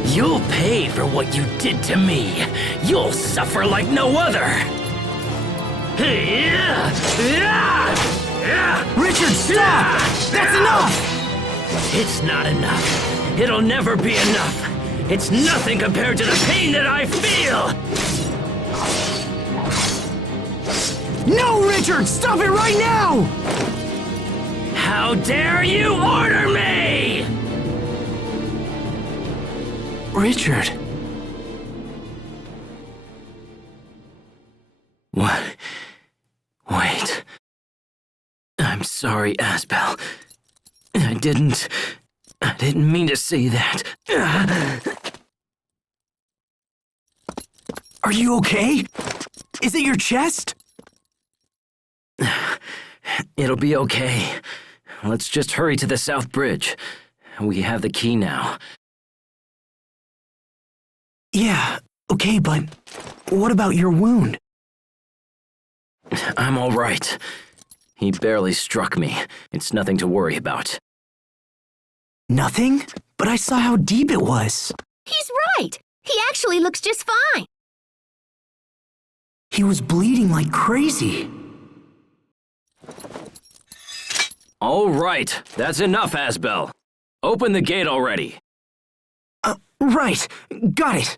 You'll pay for what you did to me. You'll suffer like no other. Richard, stop! That's enough! It's not enough. It'll never be enough. It's nothing compared to the pain that I feel. No, Richard! Stop it right now! How dare you order me? Richard. What? Wait. I'm sorry, Asbel. I didn't mean to say that. Are you okay? Is it your chest? It'll be okay. Let's just hurry to the South Bridge. We have the key now. Yeah, okay, but what about your wound? I'm all right. He barely struck me. It's nothing to worry about. Nothing? But I saw how deep it was. He's right! He actually looks just fine! He was bleeding like crazy. All right, that's enough, Asbel. Open the gate already. Right. Got it.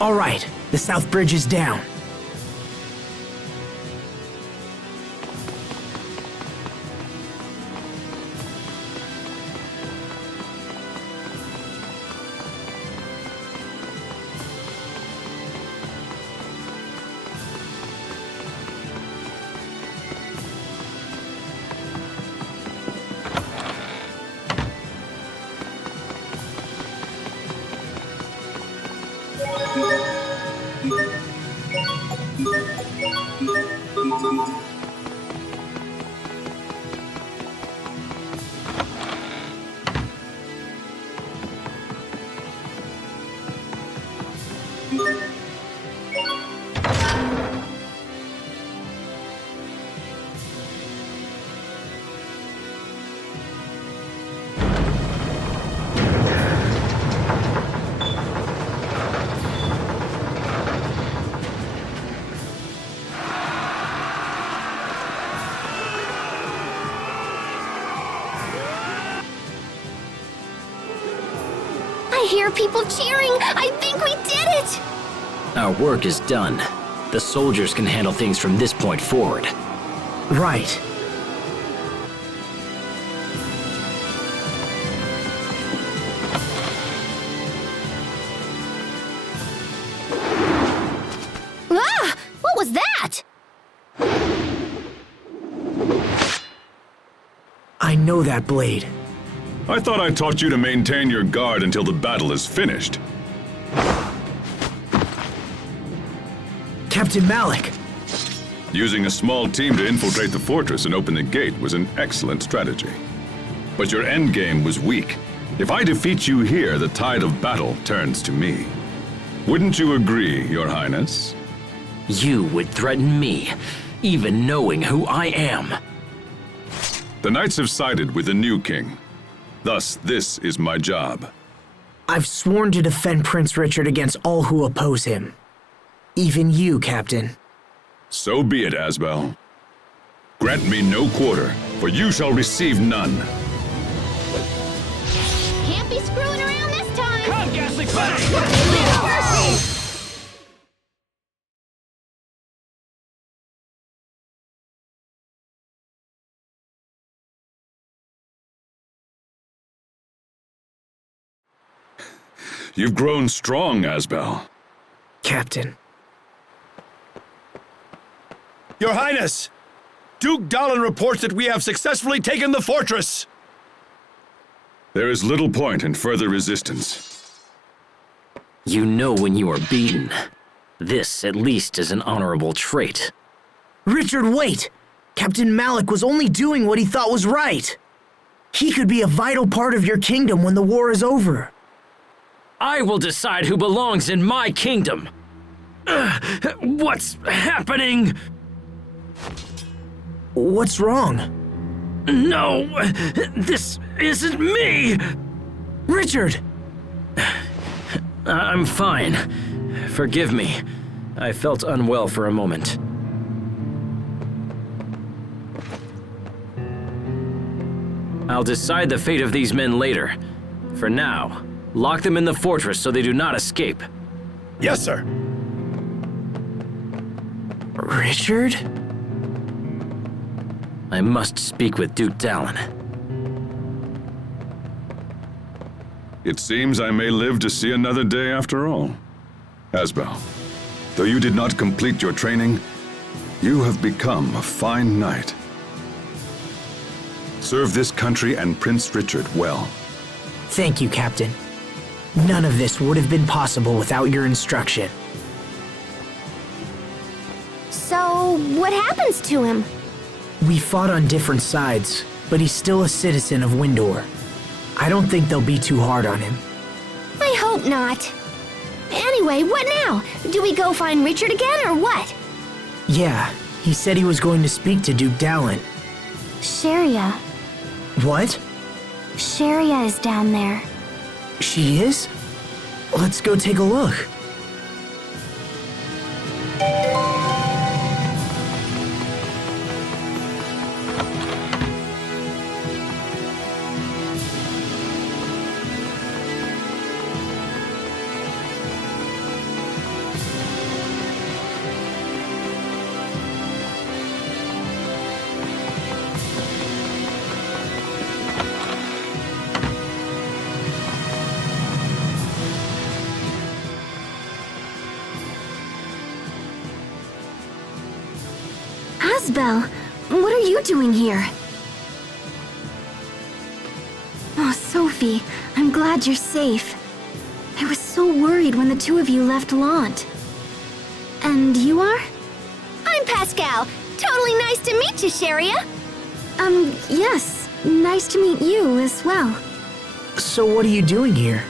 All right, the south bridge is down. I hear people cheering! I think we did it! Our work is done. The soldiers can handle things from this point forward. Right. Ah! What was that? I know that blade. I thought I taught you to maintain your guard until the battle is finished. Captain Malik. Using a small team to infiltrate the fortress and open the gate was an excellent strategy. But your endgame was weak. If I defeat you here, the tide of battle turns to me. Wouldn't you agree, Your Highness? You would threaten me, even knowing who I am. The knights have sided with the new king. Thus, this is my job. I've sworn to defend Prince Richard against all who oppose him. Even you, Captain. So be it, Asbel. Grant me no quarter, for you shall receive none. Can't be screwing around this time! Come, Ghastly Fire! You've grown strong, Asbel. Captain. Your Highness! Duke Dallin reports that we have successfully taken the fortress! There is little point in further resistance. You know when you are beaten. This, at least, is an honorable trait. Richard, wait! Captain Malik was only doing what he thought was right. He could be a vital part of your kingdom when the war is over. I will decide who belongs in my kingdom. What's happening? What's wrong? No, this isn't me! Richard! I'm fine. Forgive me. I felt unwell for a moment. I'll decide the fate of these men later. For now, lock them in the fortress so they do not escape. Yes, sir. Richard? I must speak with Duke Dallin. It seems I may live to see another day after all. Asbel, though you did not complete your training, you have become a fine knight. Serve this country and Prince Richard well. Thank you, Captain. None of this would have been possible without your instruction. So, what happens to him? We fought on different sides, but he's still a citizen of Windor. I don't think they'll be too hard on him. I hope not. Anyway, what now? Do we go find Richard again, or what? Yeah, he said he was going to speak to Duke Dallin. Sharia. What? Sharia is down there. She is? Let's go take a look. Asbel, what are you doing here? Oh, Sophie, I'm glad you're safe. I was so worried when the two of you left Lant. And you are? I'm Pascal. Totally nice to meet you, Sharia. Yes. Nice to meet you as well. So what are you doing here?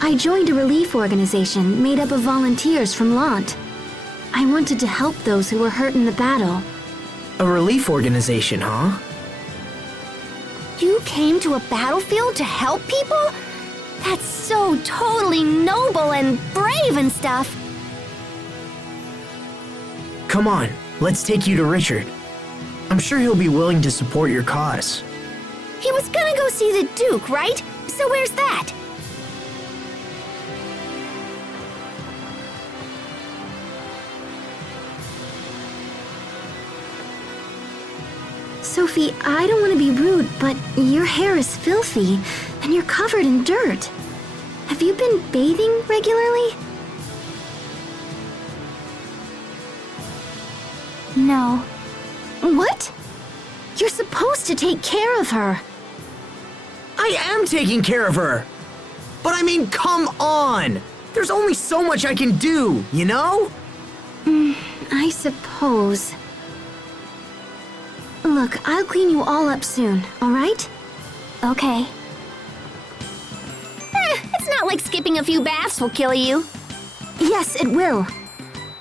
I joined a relief organization made up of volunteers from Lant. I wanted to help those who were hurt in the battle. A relief organization, huh? You came to a battlefield to help people? That's so totally noble and brave and stuff. Come on, let's take you to Richard. I'm sure he'll be willing to support your cause. He was gonna go see the Duke, right? So where's that? Sophie, I don't want to be rude, but your hair is filthy, and you're covered in dirt. Have you been bathing regularly? No. What? You're supposed to take care of her. I am taking care of her! But I mean, come on! There's only so much I can do, you know? I suppose. Look, I'll clean you all up soon, all right? Okay. It's not like skipping a few baths will kill you. Yes, it will.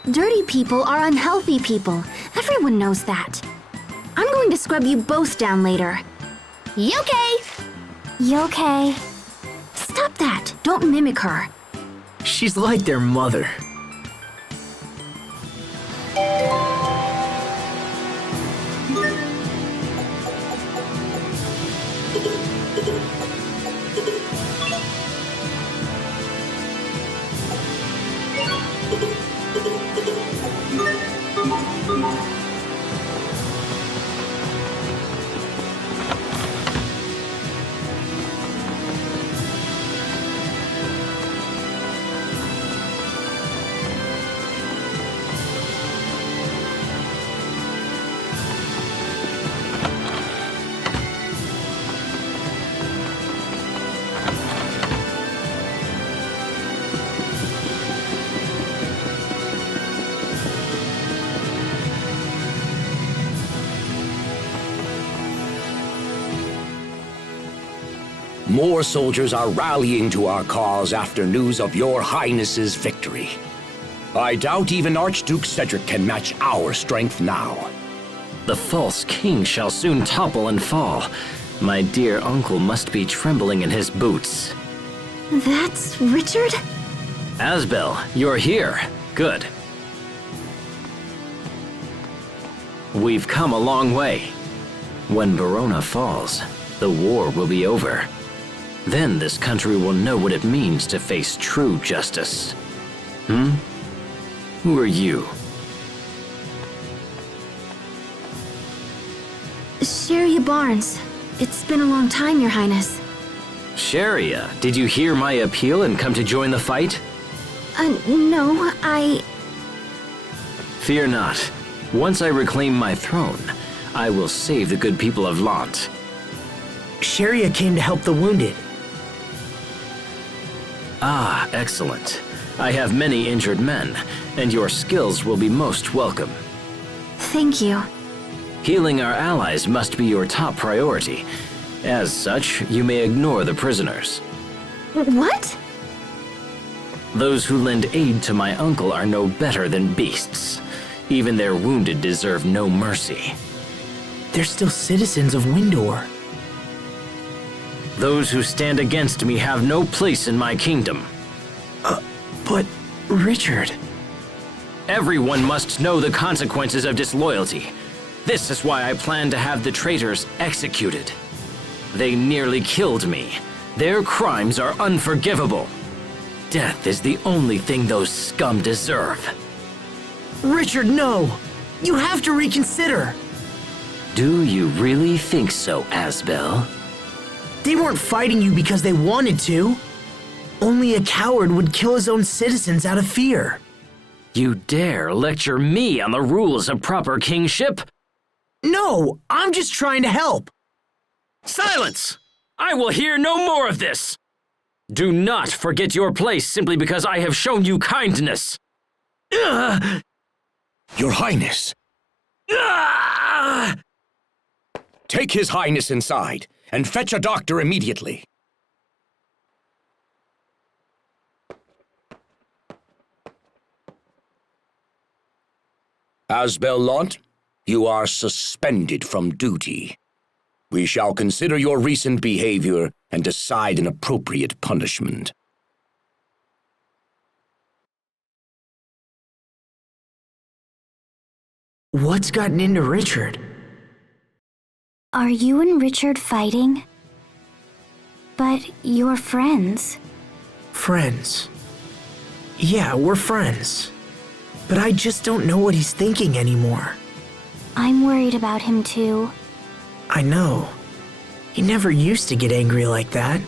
Dirty people are unhealthy people. Everyone knows that. I'm going to scrub you both down later. Okay. Okay. Stop that. Don't mimic her. She's like their mother. More soldiers are rallying to our cause after news of your Highness's victory. I doubt even Archduke Cedric can match our strength now. The false king shall soon topple and fall. My dear uncle must be trembling in his boots. That's Richard? Asbel, you're here. Good. We've come a long way. When Verona falls, the war will be over. Then this country will know what it means to face true justice. Who are you? Sharia Barnes. It's been a long time, Your Highness. Sharia, did you hear my appeal and come to join the fight? No, Fear not. Once I reclaim my throne, I will save the good people of Lant. Sharia came to help the wounded. Ah, excellent. I have many injured men, and your skills will be most welcome. Thank you. Healing our allies must be your top priority. As such, you may ignore the prisoners. What? Those who lend aid to my uncle are no better than beasts. Even their wounded deserve no mercy. They're still citizens of Windor. Those who stand against me have no place in my kingdom. But Richard... Everyone must know the consequences of disloyalty. This is why I plan to have the traitors executed. They nearly killed me. Their crimes are unforgivable. Death is the only thing those scum deserve. Richard, no! You have to reconsider! Do you really think so, Asbel? They weren't fighting you because they wanted to. Only a coward would kill his own citizens out of fear. You dare lecture me on the rules of proper kingship? No, I'm just trying to help. Silence! I will hear no more of this! Do not forget your place simply because I have shown you kindness! Your Highness! Take His Highness inside and fetch a doctor immediately. Asbel Lant, you are suspended from duty. We shall consider your recent behavior and decide an appropriate punishment. What's gotten into Richard? Are you and Richard fighting? But you're friends. Friends. Yeah, we're friends. But I just don't know what he's thinking anymore. I'm worried about him too. I know. He never used to get angry like that.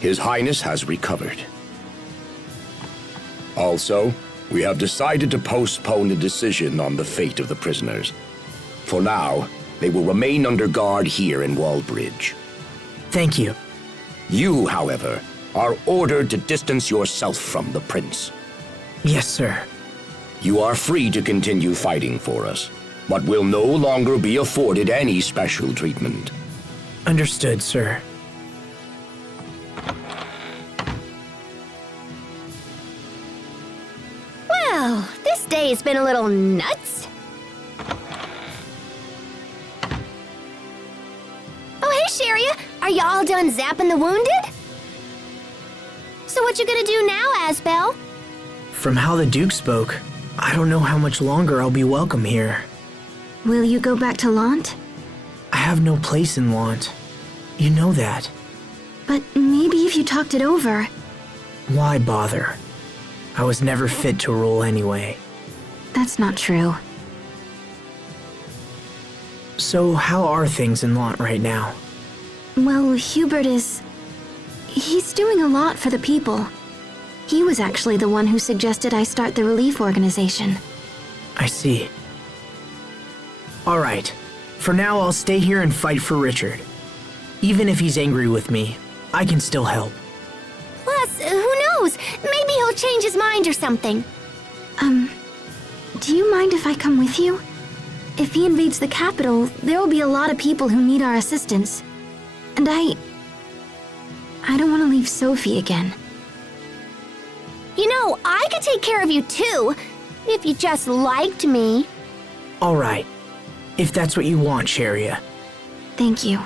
His Highness has recovered. Also, we have decided to postpone a decision on the fate of the prisoners. For now, they will remain under guard here in Wallbridge. Thank you. You, however, are ordered to distance yourself from the prince. Yes, sir. You are free to continue fighting for us, but will no longer be afforded any special treatment. Understood, sir. Well, this day's been a little nuts. Oh, hey, Sharia. Are y'all done zapping the wounded? So what you gonna do now, Asbel? From how the Duke spoke, I don't know how much longer I'll be welcome here. Will you go back to Lant? I have no place in Lant. You know that. But maybe if you talked it over. Why bother? I was never fit to rule anyway. That's not true. So how are things in Lant right now? Well, Hubert is... He's doing a lot for the people. He was actually the one who suggested I start the relief organization. I see. All right. For now, I'll stay here and fight for Richard. Even if he's angry with me, I can still help. Plus, who knows? Maybe he'll change his mind or something. Do you mind if I come with you? If he invades the capital, there will be a lot of people who need our assistance. And I don't want to leave Sophie again. You know, I could take care of you too, if you just liked me. All right. If that's what you want, Sharia. Thank you.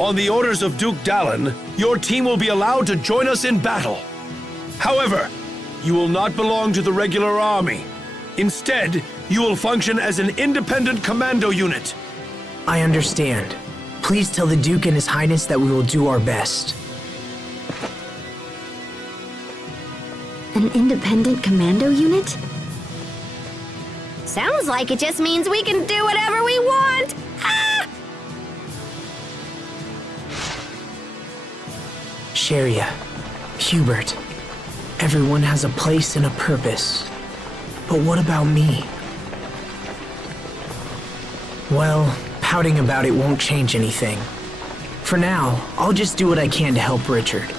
On the orders of Duke Dallin, your team will be allowed to join us in battle. However, you will not belong to the regular army. Instead, you will function as an independent commando unit. I understand. Please tell the Duke and His Highness that we will do our best. An independent commando unit? Sounds like it just means we can do whatever we want. Ah! Sheria, Hubert, everyone has a place and a purpose. But what about me? Well, pouting about it won't change anything. For now, I'll just do what I can to help Richard.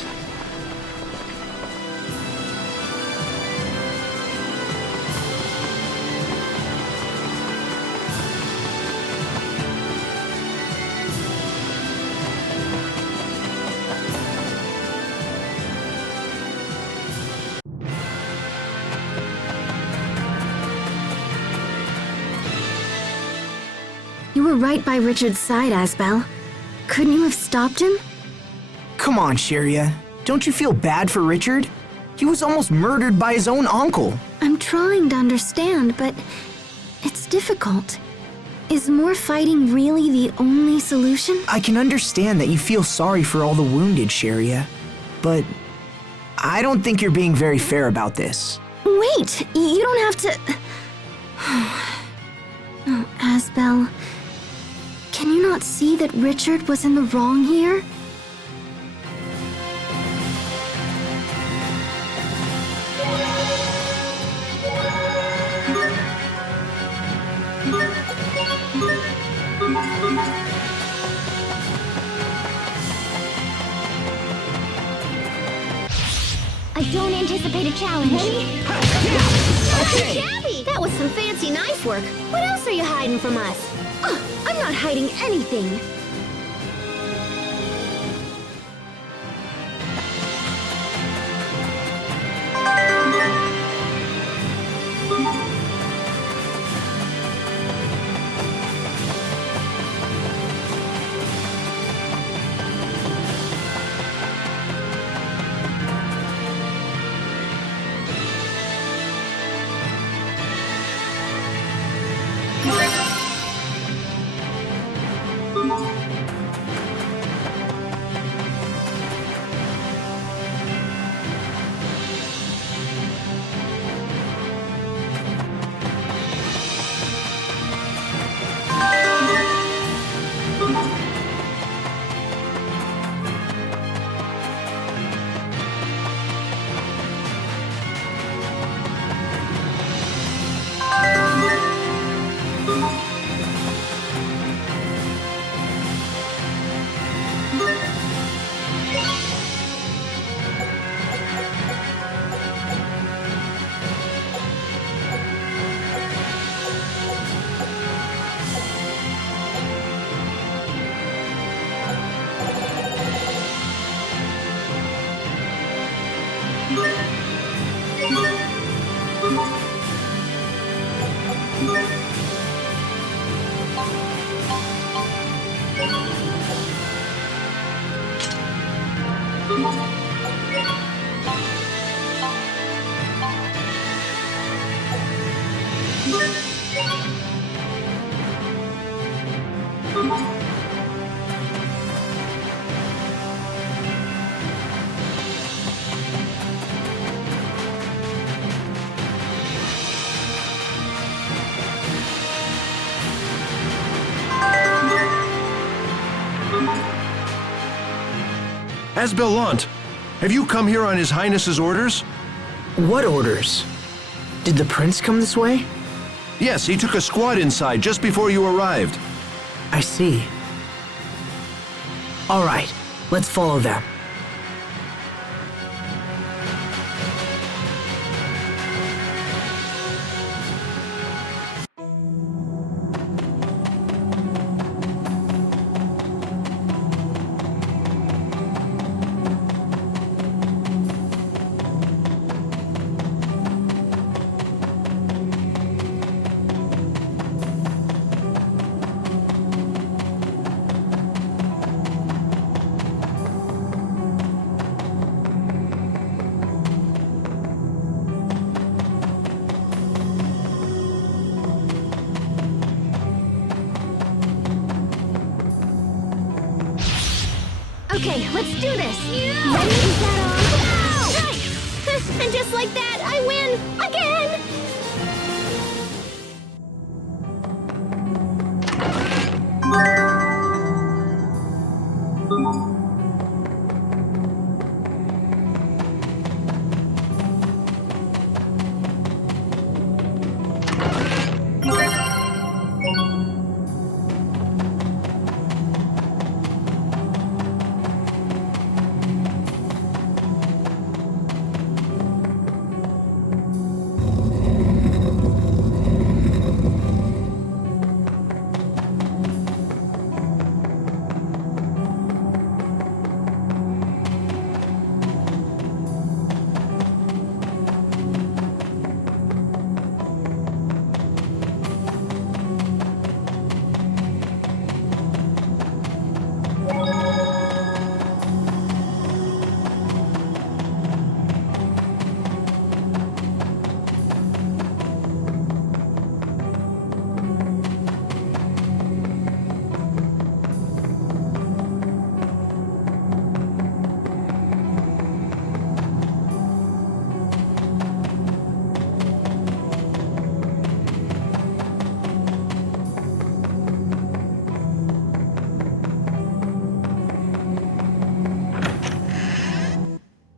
You were right by Richard's side, Asbel. Couldn't you have stopped him? Come on, Sheria. Don't you feel bad for Richard? He was almost murdered by his own uncle. I'm trying to understand, but it's difficult. Is more fighting really the only solution? I can understand that you feel sorry for all the wounded, Sheria, but I don't think you're being very fair about this. Wait, you don't have to... Oh, Asbel, can you not see that Richard was in the wrong here? I don't anticipate a challenge. Shabby! That was some fancy knife work. What else are you hiding from us? I'm not hiding anything. Asbelant, have you come here on His Highness's orders? What orders? Did the prince come this way? Yes, he took a squad inside just before you arrived. I see. All right, let's follow them. Okay, let's do this. Ready? Set off. Right. And just like that, I win again.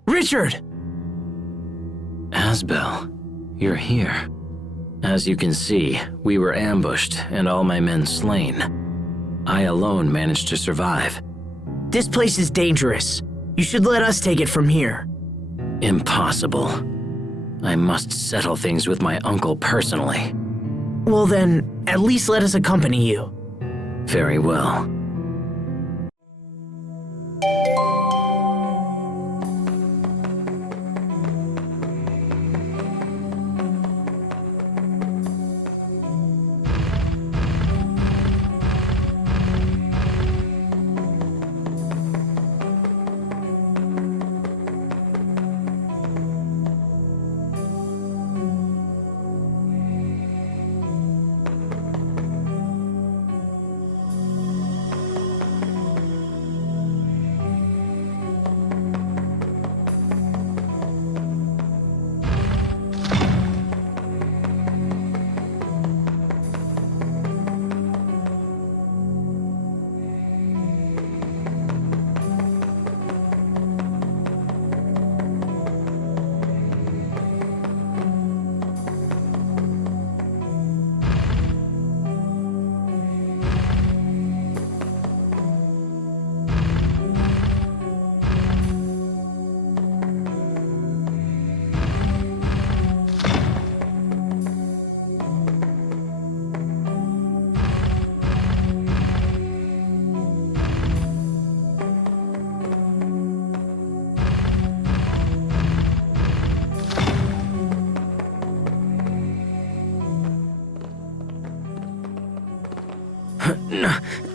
Richard! Asbel, you're here. As you can see, we were ambushed and all my men slain. I alone managed to survive. This place is dangerous. You should let us take it from here. Impossible. I must settle things with my uncle personally. Well then, at least let us accompany you. Very well.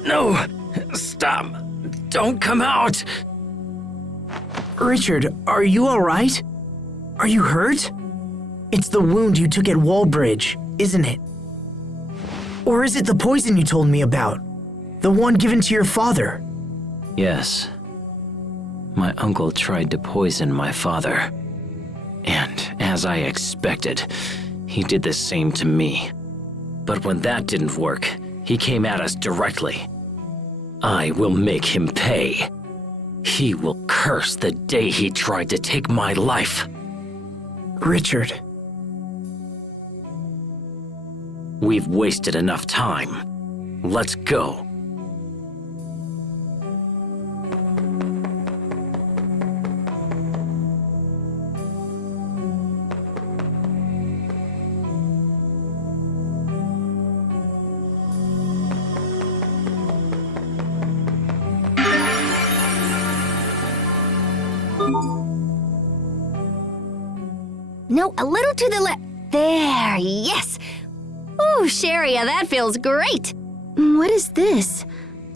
No! Stop! Don't come out! Richard, are you alright? Are you hurt? It's the wound you took at Wallbridge, isn't it? Or is it the poison you told me about? The one given to your father? Yes. My uncle tried to poison my father. And as I expected, he did the same to me. But when that didn't work, he came at us directly. I will make him pay. He will curse the day he tried to take my life. Richard. We've wasted enough time. Let's go. No, a little to the left. There, yes. Ooh, Sharia, that feels great. What is this?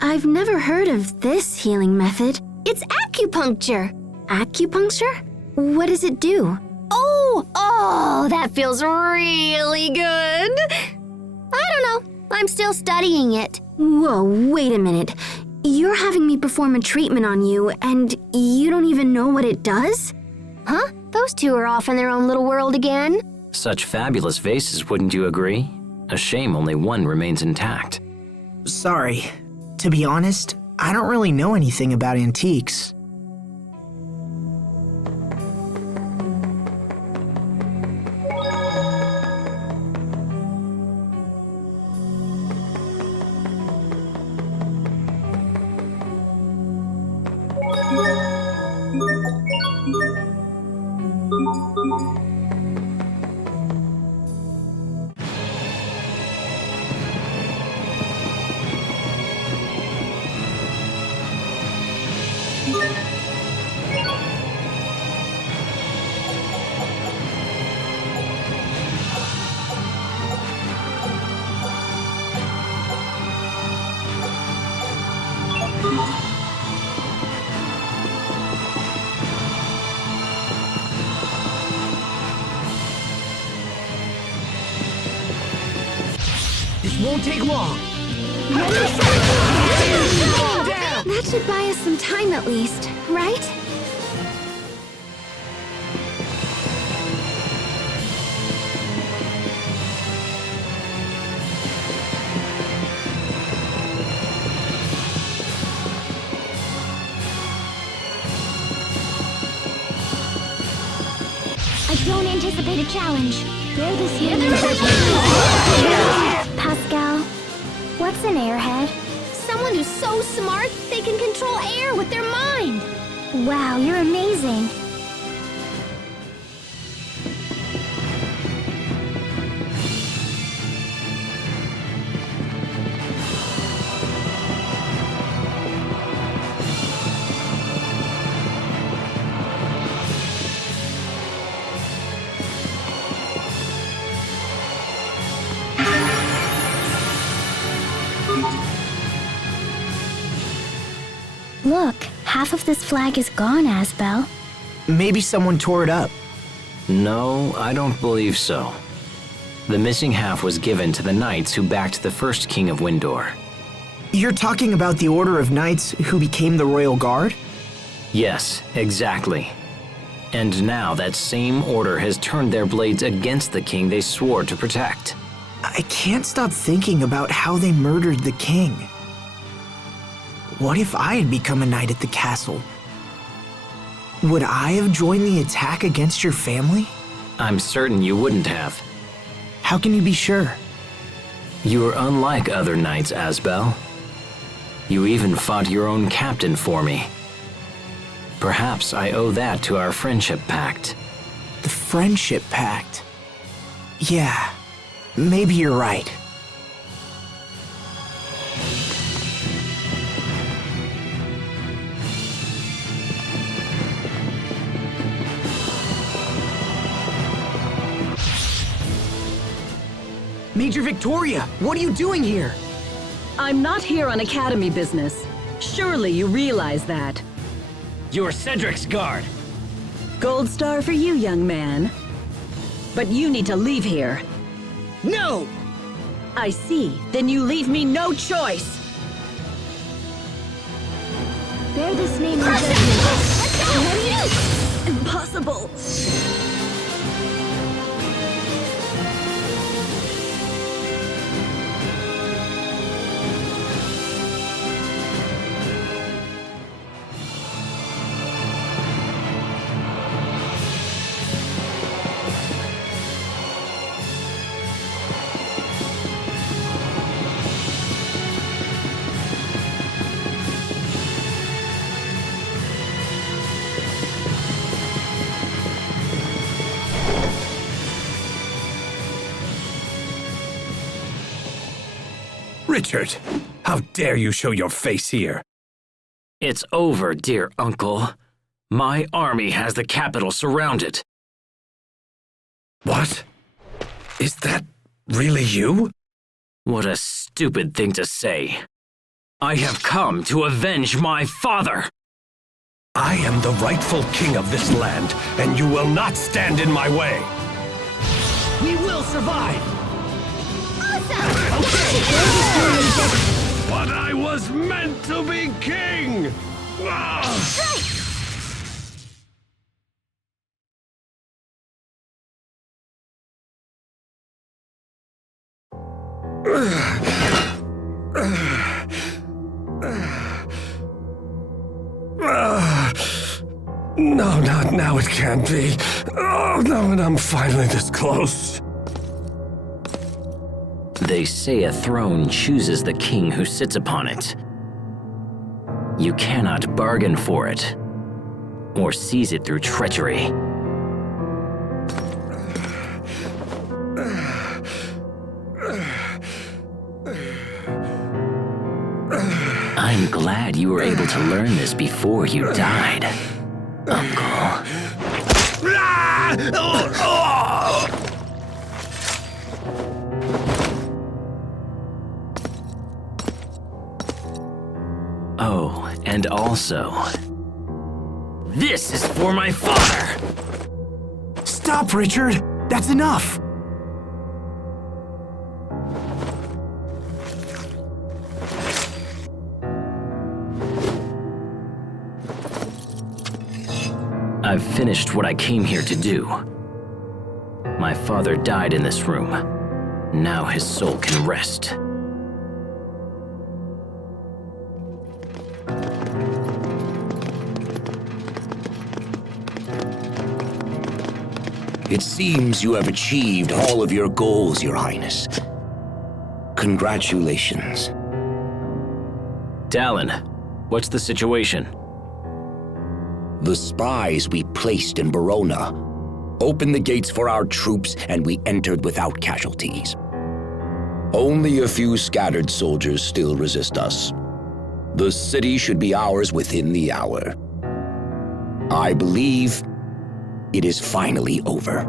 I've never heard of this healing method. It's acupuncture. Acupuncture? What does it do? Oh, that feels really good. I don't know. I'm still studying it. Whoa, wait a minute. You're having me perform a treatment on you, and you don't even know what it does? Huh? Those two are off in their own little world again. Such fabulous vases, wouldn't you agree? A shame only one remains intact. Sorry. To be honest, I don't really know anything about antiques. This won't take long. That should buy us some time at least, right? I don't anticipate a challenge. They're the same. Pascal, what's an airhead? Someone who's so smart they can control air with their mind. Wow, you're amazing. Look, half of this flag is gone, Asbel. Maybe someone tore it up. No, I don't believe so. The missing half was given to the knights who backed the first king of Windor. You're talking about the Order of Knights who became the Royal Guard? Yes, exactly. And now that same order has turned their blades against the king they swore to protect. I can't stop thinking about how they murdered the king. What if I had become a knight at the castle? Would I have joined the attack against your family? I'm certain you wouldn't have. How can you be sure? You are unlike other knights, Asbel. You even fought your own captain for me. Perhaps I owe that to our friendship pact. The Friendship Pact? Yeah, maybe you're right. Major Victoria, what are you doing here? I'm not here on Academy business. Surely you realize that. You're Cedric's guard. Gold star for you, young man. But you need to leave here. No! I see. Then you leave me no choice. Bear this name in judgment. Impossible. Richard, how dare you show your face here? It's over, dear uncle. My army has the capital surrounded. What? Is that really you? What a stupid thing to say. I have come to avenge my father. I am the rightful king of this land, and you will not stand in my way. We will survive! But I was meant to be king! No, not now, it can't be. Oh, no, and I'm finally this close. They say a throne chooses the king who sits upon it. You cannot bargain for it, or seize it through treachery. I'm glad you were able to learn this before you died, Uncle. Oh, and also, this is for my father! Stop, Richard! That's enough! I've finished what I came here to do. My father died in this room. Now his soul can rest. It seems you have achieved all of your goals, Your Highness. Congratulations. Dallin, what's the situation? The spies we placed in Verona opened the gates for our troops, and we entered without casualties. Only a few scattered soldiers still resist us. The city should be ours within the hour. I believe it is finally over.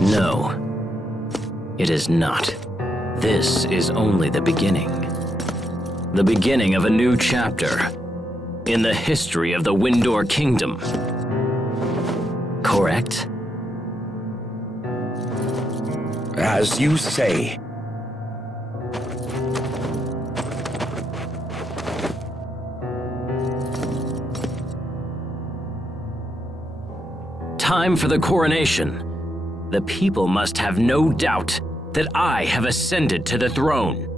No, it is not. This is only the beginning. The beginning of a new chapter in the history of the Windor Kingdom. Correct? As you say. Time for the coronation. The people must have no doubt that I have ascended to the throne.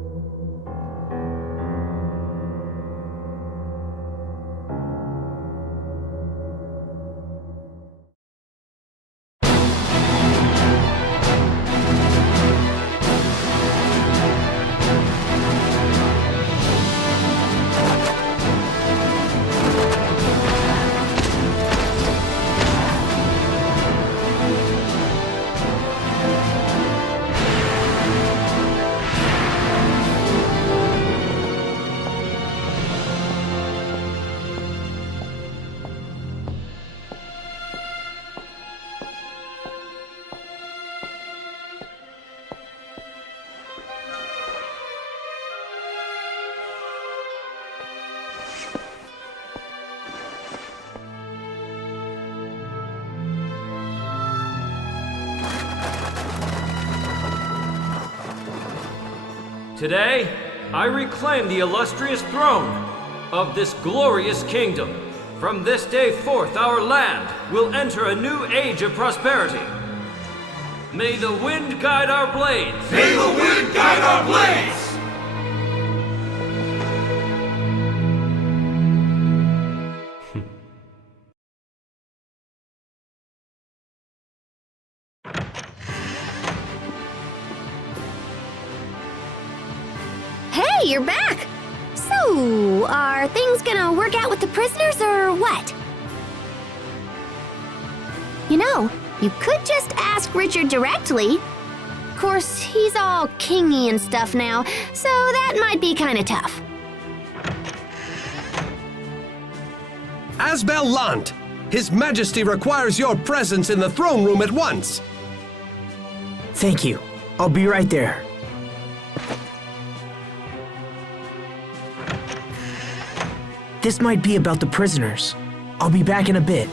Today, I reclaim the illustrious throne of this glorious kingdom. From this day forth, our land will enter a new age of prosperity. May the wind guide our blades! May the wind guide our blades! Hey, you're back! So, are things gonna work out with the prisoners or what? You know, you could just ask Richard directly. Of course, he's all kingy and stuff now, so that might be kinda tough. Asbel Lant, His Majesty requires your presence in the throne room at once. Thank you. I'll be right there. This might be about the prisoners. I'll be back in a bit.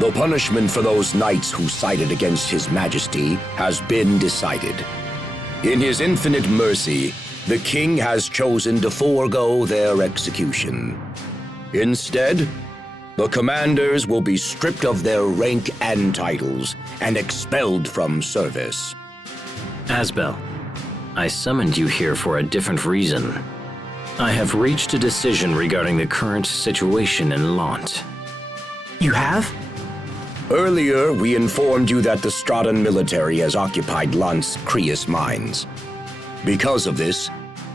The punishment for those knights who sided against His Majesty has been decided. In his infinite mercy, the king has chosen to forego their execution. Instead, the commanders will be stripped of their rank and titles and expelled from service. Asbel, I summoned you here for a different reason. I have reached a decision regarding the current situation in Lant. You have? Earlier, we informed you that the Straton military has occupied Lant's Creus mines. Because of this,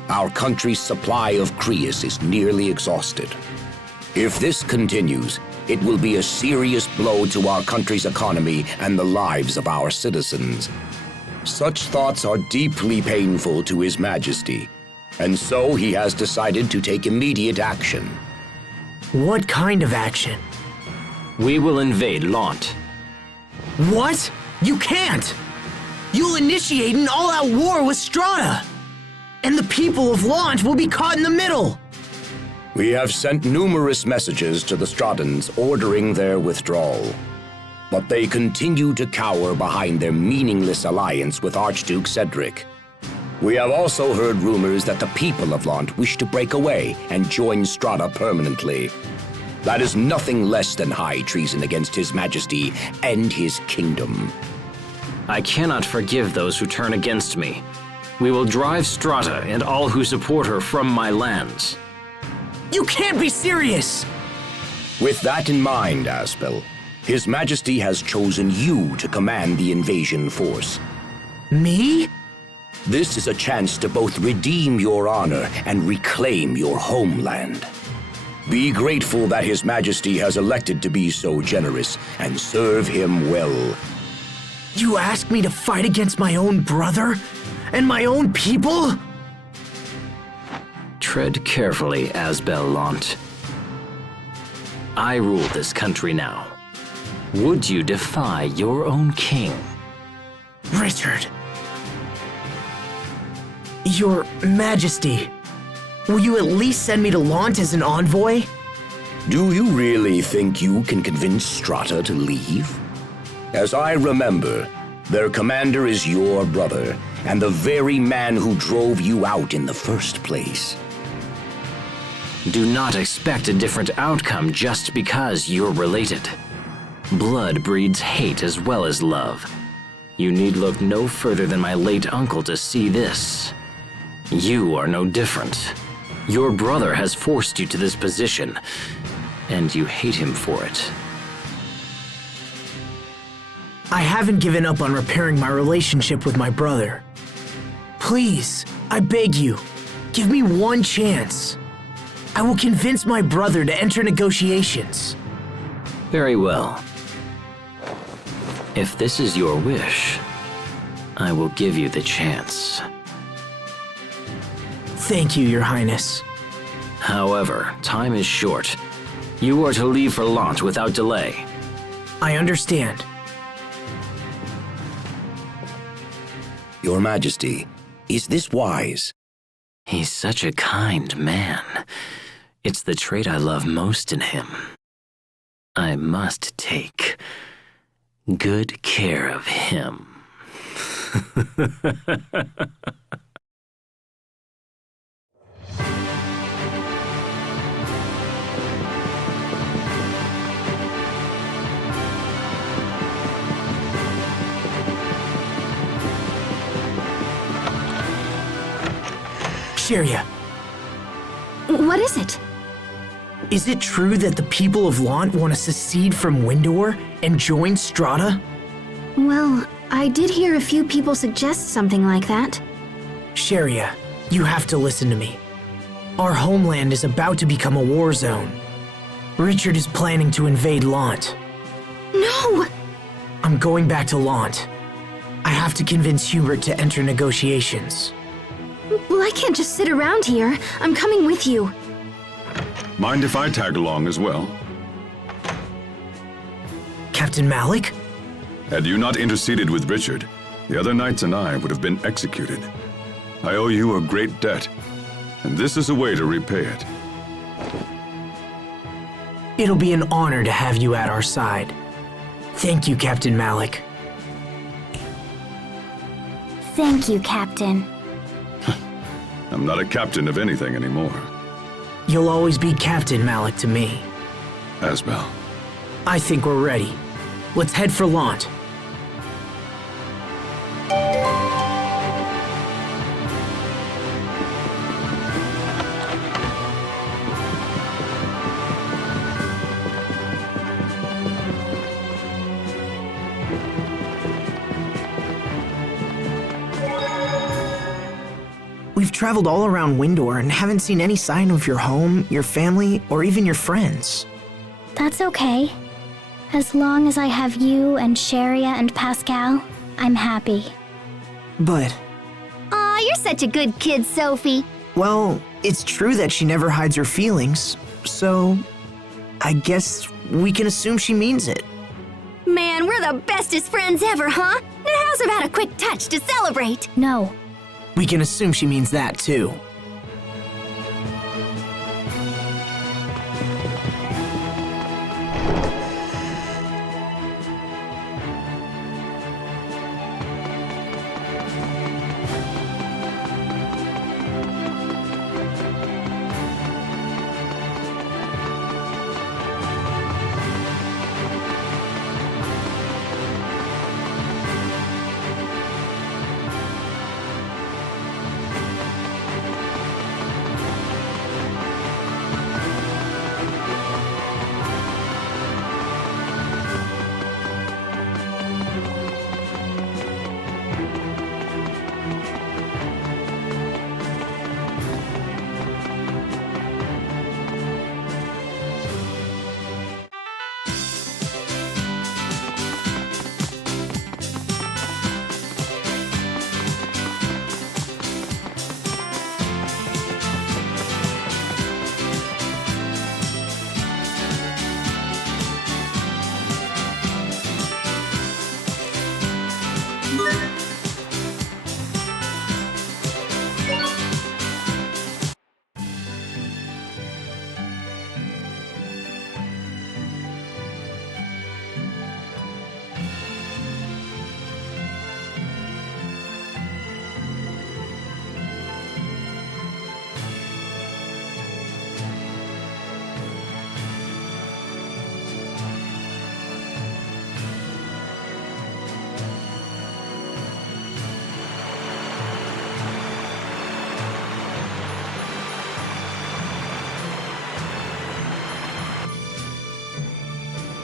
our country's supply of Creus is nearly exhausted. If this continues, it will be a serious blow to our country's economy and the lives of our citizens. Such thoughts are deeply painful to His Majesty, and so he has decided to take immediate action. What kind of action? We will invade Lant. What? You can't! You'll initiate an all-out war with Strata! And the people of Lant will be caught in the middle! We have sent numerous messages to the Stratons ordering their withdrawal. But they continue to cower behind their meaningless alliance with Archduke Cedric. We have also heard rumors that the people of Lant wish to break away and join Strata permanently. That is nothing less than high treason against His Majesty and his kingdom. I cannot forgive those who turn against me. We will drive Strata and all who support her from my lands. You can't be serious! With that in mind, Asbel, His Majesty has chosen you to command the invasion force. Me? This is a chance to both redeem your honor and reclaim your homeland. Be grateful that His Majesty has elected to be so generous and serve him well. You ask me to fight against my own brother? And my own people? Tread carefully, Asbel Lant. I rule this country now. Would you defy your own king? Richard. Your Majesty, will you at least send me to Lant as an envoy? Do you really think you can convince Strata to leave? As I remember, their commander is your brother, and the very man who drove you out in the first place. Do not expect a different outcome just because you're related. Blood breeds hate as well as love. You need look no further than my late uncle to see this. You are no different. Your brother has forced you to this position, and you hate him for it. I haven't given up on repairing my relationship with my brother. Please, I beg you, give me one chance. I will convince my brother to enter negotiations. Very well. If this is your wish, I will give you the chance. Thank you, Your Highness. However, time is short. You are to leave for Lant without delay. I understand. Your Majesty, is this wise? He's such a kind man. It's the trait I love most in him. I must take good care of him. Sheria, What is it? is it true that the people of Lant want to secede from Windor and join Strata? Well, I did hear a few people suggest something like that. Sheria, you have to listen to me. Our homeland is about to become a war zone. Richard is planning to invade Lant. No! I'm going back to Lant. I have to convince Hubert to enter negotiations. Well, I can't just sit around here. I'm coming with you. Mind if I tag along as well? Captain Malik? Had you not interceded with Richard, the other knights and I would have been executed. I owe you a great debt, and this is a way to repay it. It'll be an honor to have you at our side. Thank you, Captain Malik. Thank you, Captain. I'm not a captain of anything anymore. You'll always be Captain Malik to me. Asbel. I think we're ready. Let's head for Lant. We've traveled all around Windor and haven't seen any sign of your home, your family, or even your friends. That's okay. As long as I have you and Sharia and Pascal, I'm happy. But, Aw, you're such a good kid, Sophie. well, it's true that she never hides her feelings, so I guess we can assume she means it. Man, we're the bestest friends ever, huh? Now how's about a quick touch to celebrate? No. We can assume she means that too.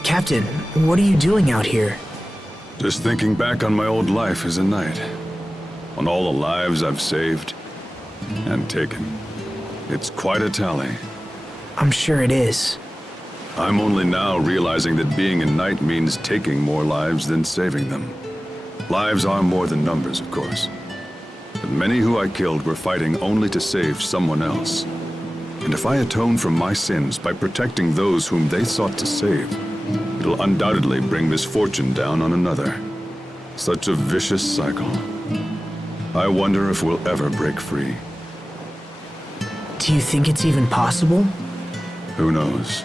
Captain, what are you doing out here? Just thinking back on my old life as a knight. On all the lives I've saved and taken. It's quite a tally. I'm sure it is. I'm only now realizing that being a knight means taking more lives than saving them. Lives are more than numbers, of course. But many who I killed were fighting only to save someone else. And if I atone for my sins by protecting those whom they sought to save, it'll undoubtedly bring misfortune down on another. Such a vicious cycle. I wonder if we'll ever break free. Do you think it's even possible? Who knows?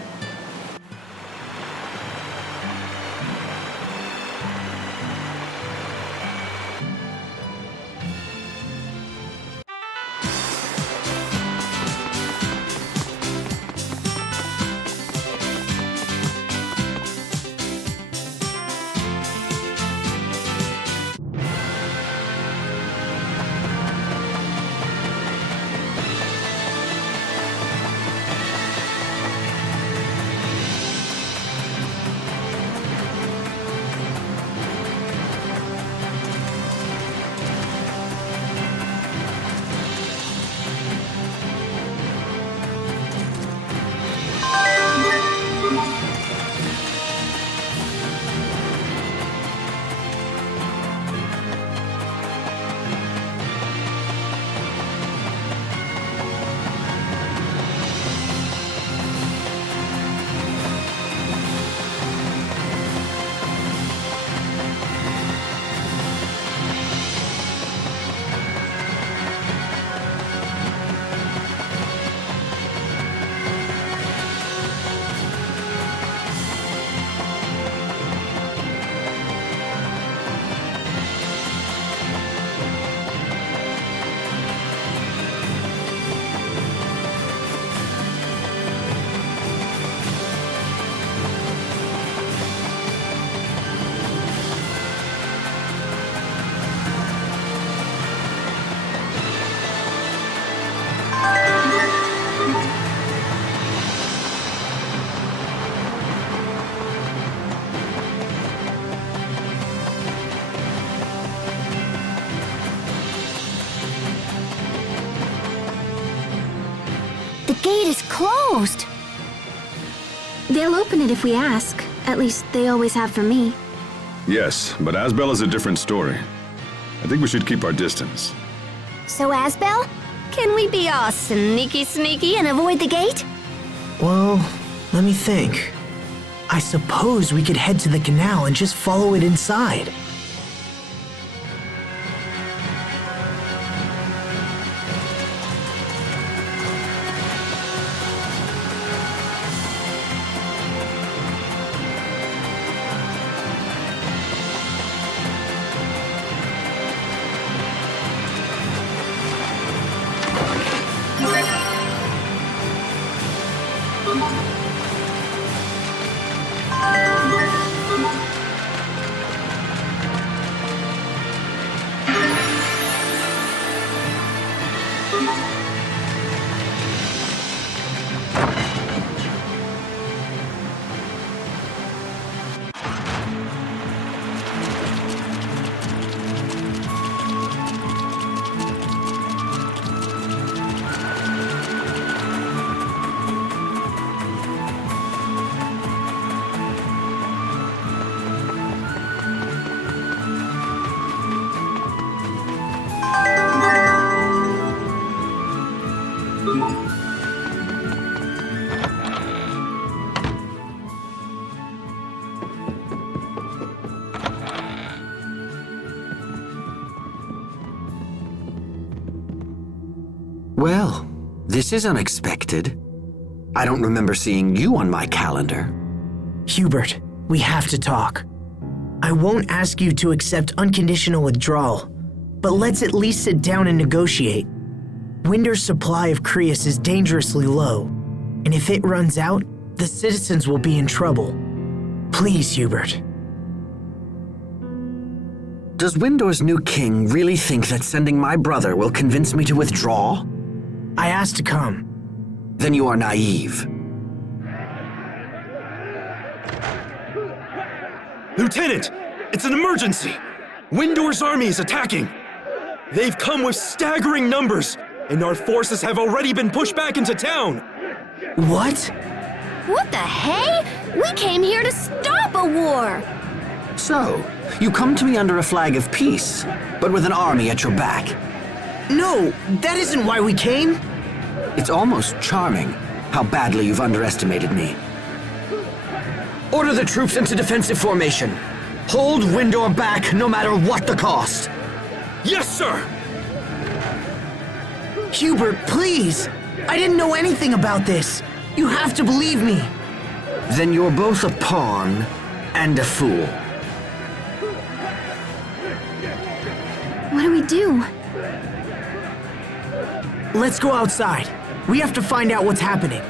gate is closed. They'll open it if we ask. At least they always have for me. Yes, but Asbel is a different story. I think we should keep our distance. So, Asbel, can we be all sneaky and avoid the gate? Well, let me think. I suppose we could head to the canal and just follow it inside. Well, this is unexpected. I don't remember seeing you on my calendar. Hubert, we have to talk. I won't ask you to accept unconditional withdrawal, but let's at least sit down and negotiate. Winder's supply of Creus is dangerously low, and if it runs out, the citizens will be in trouble. Please, Hubert. Does Windor's new king really think that sending my brother will convince me to withdraw? I asked to come. Then you are naive. Lieutenant, it's an emergency! Windor's army is attacking! They've come with staggering numbers, and our forces have already been pushed back into town! What? What the hey? We came here to stop a war! So, you come to me under a flag of peace, but with an army at your back. No, that isn't why we came. It's almost charming how badly you've underestimated me. Order the troops into defensive formation. Hold Windor back no matter what the cost. Yes, sir! Hubert, please! I didn't know anything about this. You have to believe me. Then you're both a pawn and a fool. What do we do? Let's go outside. We have to find out what's happening.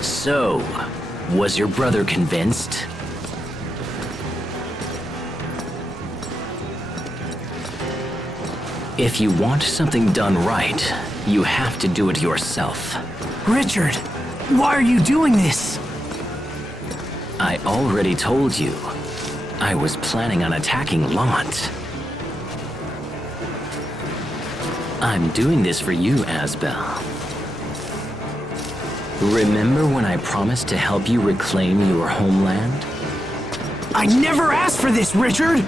So, was your brother convinced? If you want something done right, you have to do it yourself. Richard, why are you doing this? I already told you. I was planning on attacking Lant. I'm doing this for you, Asbel. Remember when I promised to help you reclaim your homeland? I never asked for this, Richard!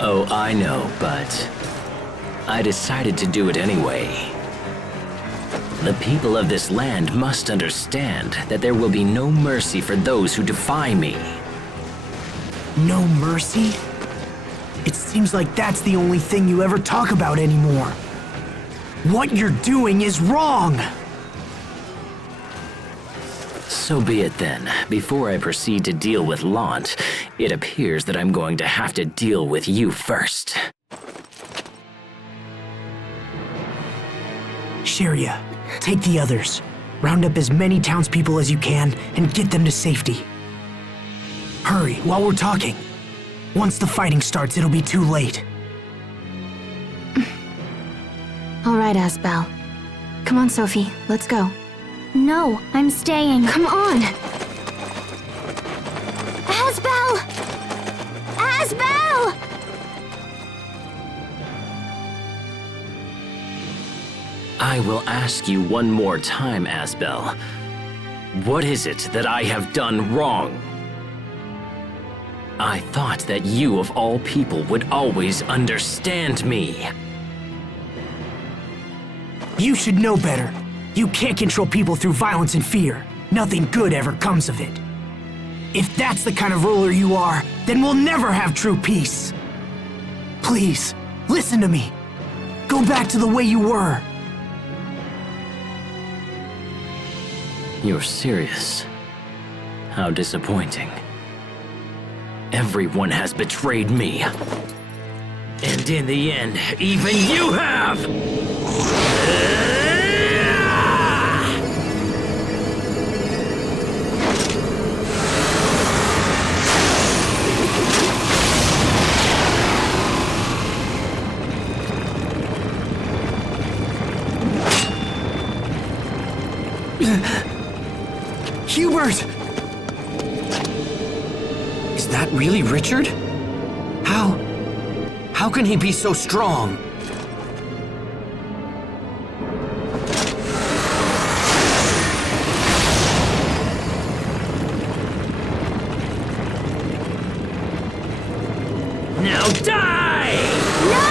Oh, I know, but I decided to do it anyway. The people of this land must understand that there will be no mercy for those who defy me. No mercy? It seems like that's the only thing you ever talk about anymore. What you're doing is wrong! So be it then. Before I proceed to deal with Lant, it appears that I'm going to have to deal with you first. Sharia, take the others. Round up as many townspeople as you can and get them to safety. Hurry, while we're talking. Once the fighting starts, it'll be too late. All right, Asbel. Come on, Sophie, let's go. No, I'm staying. Come on! Asbel! Asbel! I will ask you one more time, Asbel. What is it that I have done wrong? I thought that you, of all people, would always understand me. You should know better. You can't control people through violence and fear. Nothing good ever comes of it. If that's the kind of ruler you are, then we'll never have true peace. Please, listen to me. Go back to the way you were. You're serious? How disappointing. Everyone has betrayed me. And in the end, even you have! Hubert! Is that really Richard? How can he be so strong? Now die! No!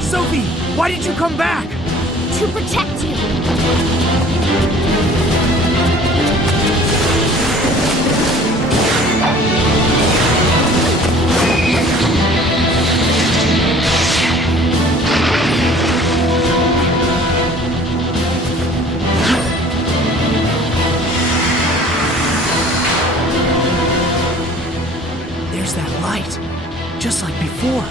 Sophie, why did you come back? To protect you. There's that light, just like before.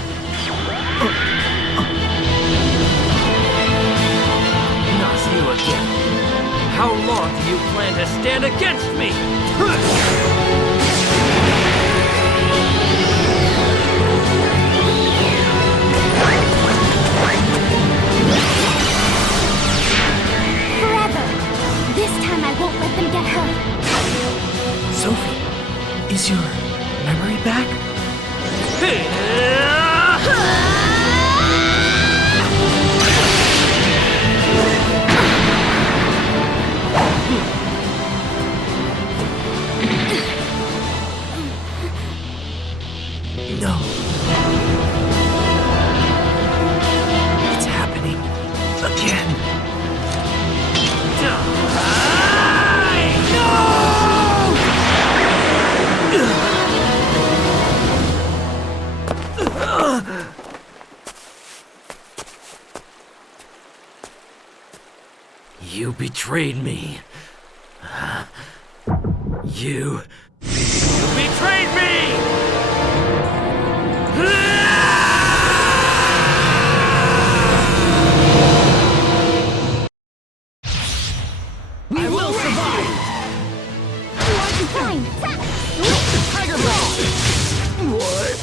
Not you again. How long do you plan to stand against me? Forever. This time I won't let them get hurt. Sophie, is your memory back? No. It's happening again. You betrayed me. You betrayed me! We will survive! Fine. Tiger Ball! What?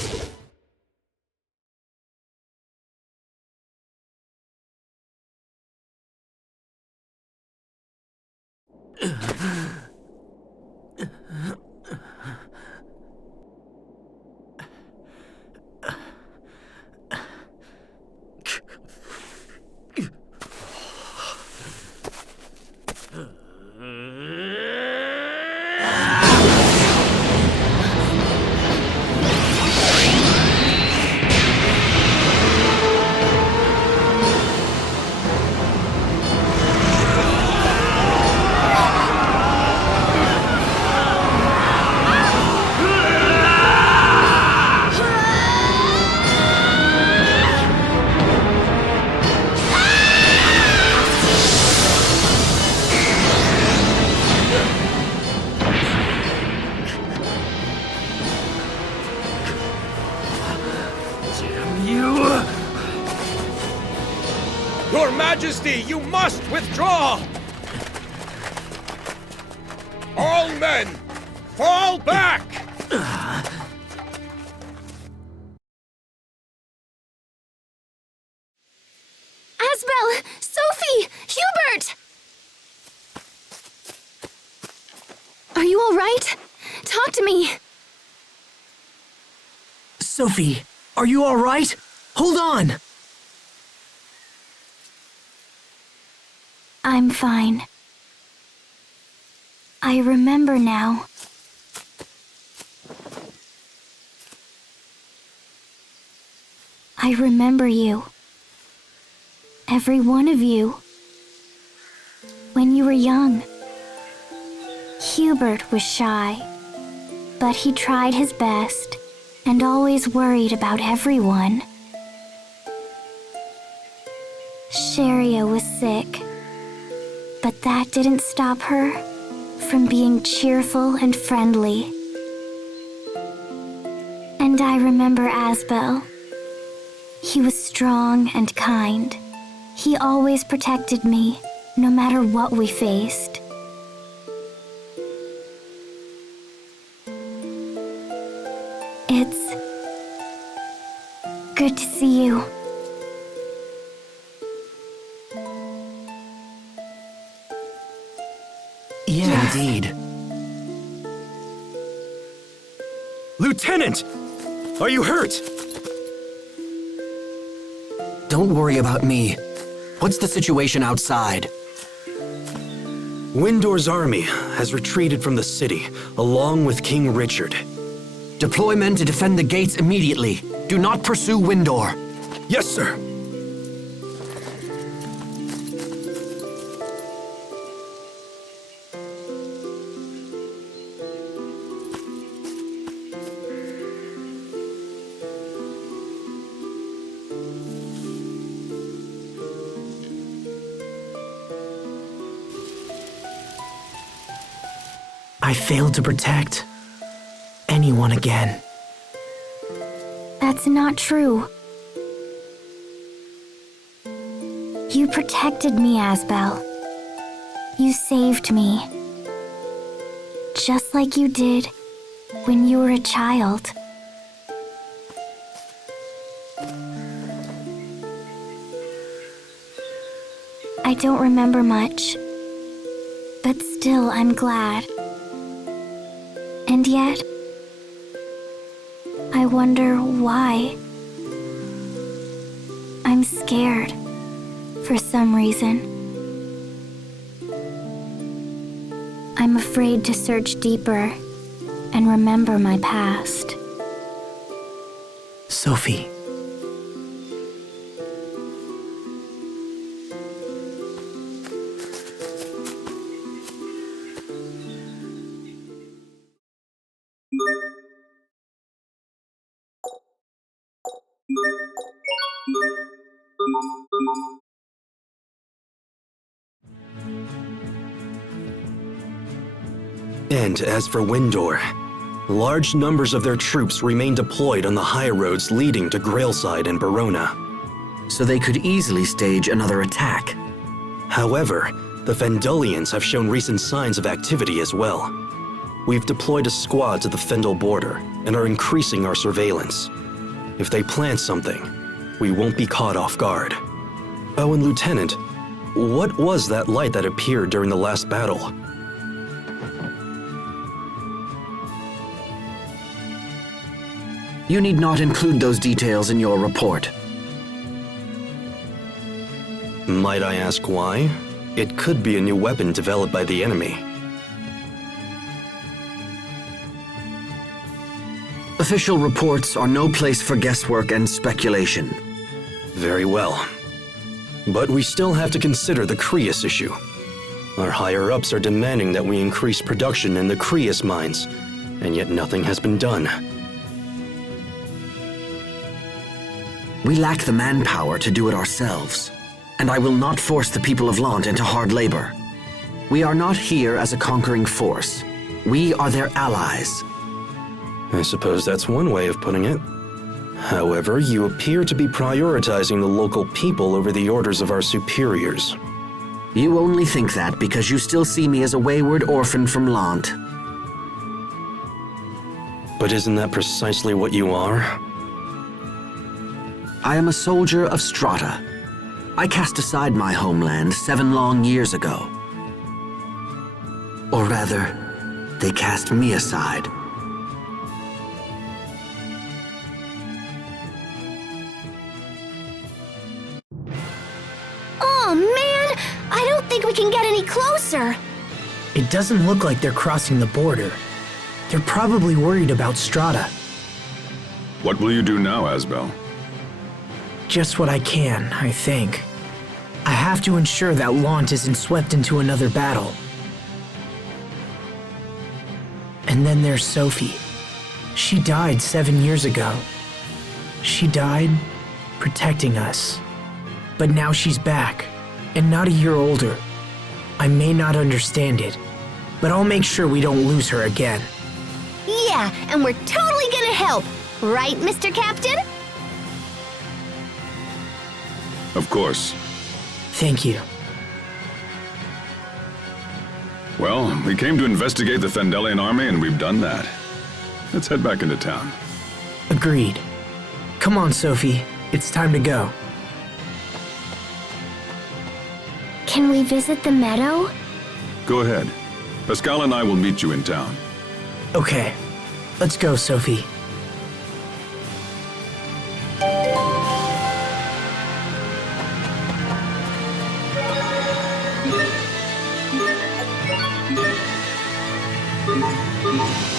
Your Majesty, you must withdraw! All men, fall back! Asbel! Sophie! Hubert! Are you all right? Talk to me. Sophie, are you all right? Hold on! I'm fine. I remember now. I remember you. Every one of you. When you were young. Hubert was shy, but he tried his best and always worried about everyone. Sharia was sick, but that didn't stop her from being cheerful and friendly. And I remember Asbel. He was strong and kind. He always protected me, no matter what we faced. It's good to see you. Yeah, indeed. Lieutenant! Are you hurt? Don't worry about me. What's the situation outside? Windor's army has retreated from the city, along with King Richard. Deploy men to defend the gates immediately. Do not pursue Windor. Yes, sir. I failed to protect anyone again. That's not true. You protected me, Asbel. You saved me. Just like you did when you were a child. I don't remember much, but still I'm glad. And yet, I wonder why. I'm scared, for some reason. I'm afraid to search deeper and remember my past. Sophie. And as for Windor, large numbers of their troops remain deployed on the high roads leading to Grailside and Verona. So they could easily stage another attack. However, the Fendulians have shown recent signs of activity as well. We've deployed a squad to the Fendel border and are increasing our surveillance. If they plant something, we won't be caught off guard. Oh, and Lieutenant, what was that light that appeared during the last battle? You need not include those details in your report. Might I ask why? It could be a new weapon developed by the enemy. Official reports are no place for guesswork and speculation. Very well. But we still have to consider the Creus issue. Our higher-ups are demanding that we increase production in the Creus mines, and yet nothing has been done. We lack the manpower to do it ourselves, and I will not force the people of Lant into hard labor. We are not here as a conquering force. We are their allies. I suppose that's one way of putting it. However, you appear to be prioritizing the local people over the orders of our superiors. You only think that because you still see me as a wayward orphan from Lant. But isn't that precisely what you are? I am a soldier of Strata. I cast aside my homeland 7 long years ago. Or rather, they cast me aside. Oh man, I don't think we can get any closer. It doesn't look like they're crossing the border. They're probably worried about Strata. What will you do now, Asbel? Just what I can, I think. I have to ensure that Lant isn't swept into another battle. And then there's Sophie. She died 7 years ago. She died protecting us. But now she's back, and not a year older. I may not understand it, but I'll make sure we don't lose her again. Yeah, and we're totally gonna help. Right, Mr. Captain? Of course. Thank you. Well, we came to investigate the Fendelian army, and we've done that. Let's head back into town. Agreed. Come on, Sophie. It's time to go. Can we visit the meadow? Go ahead. Pascal and I will meet you in town. Okay. Let's go, Sophie. Thank you.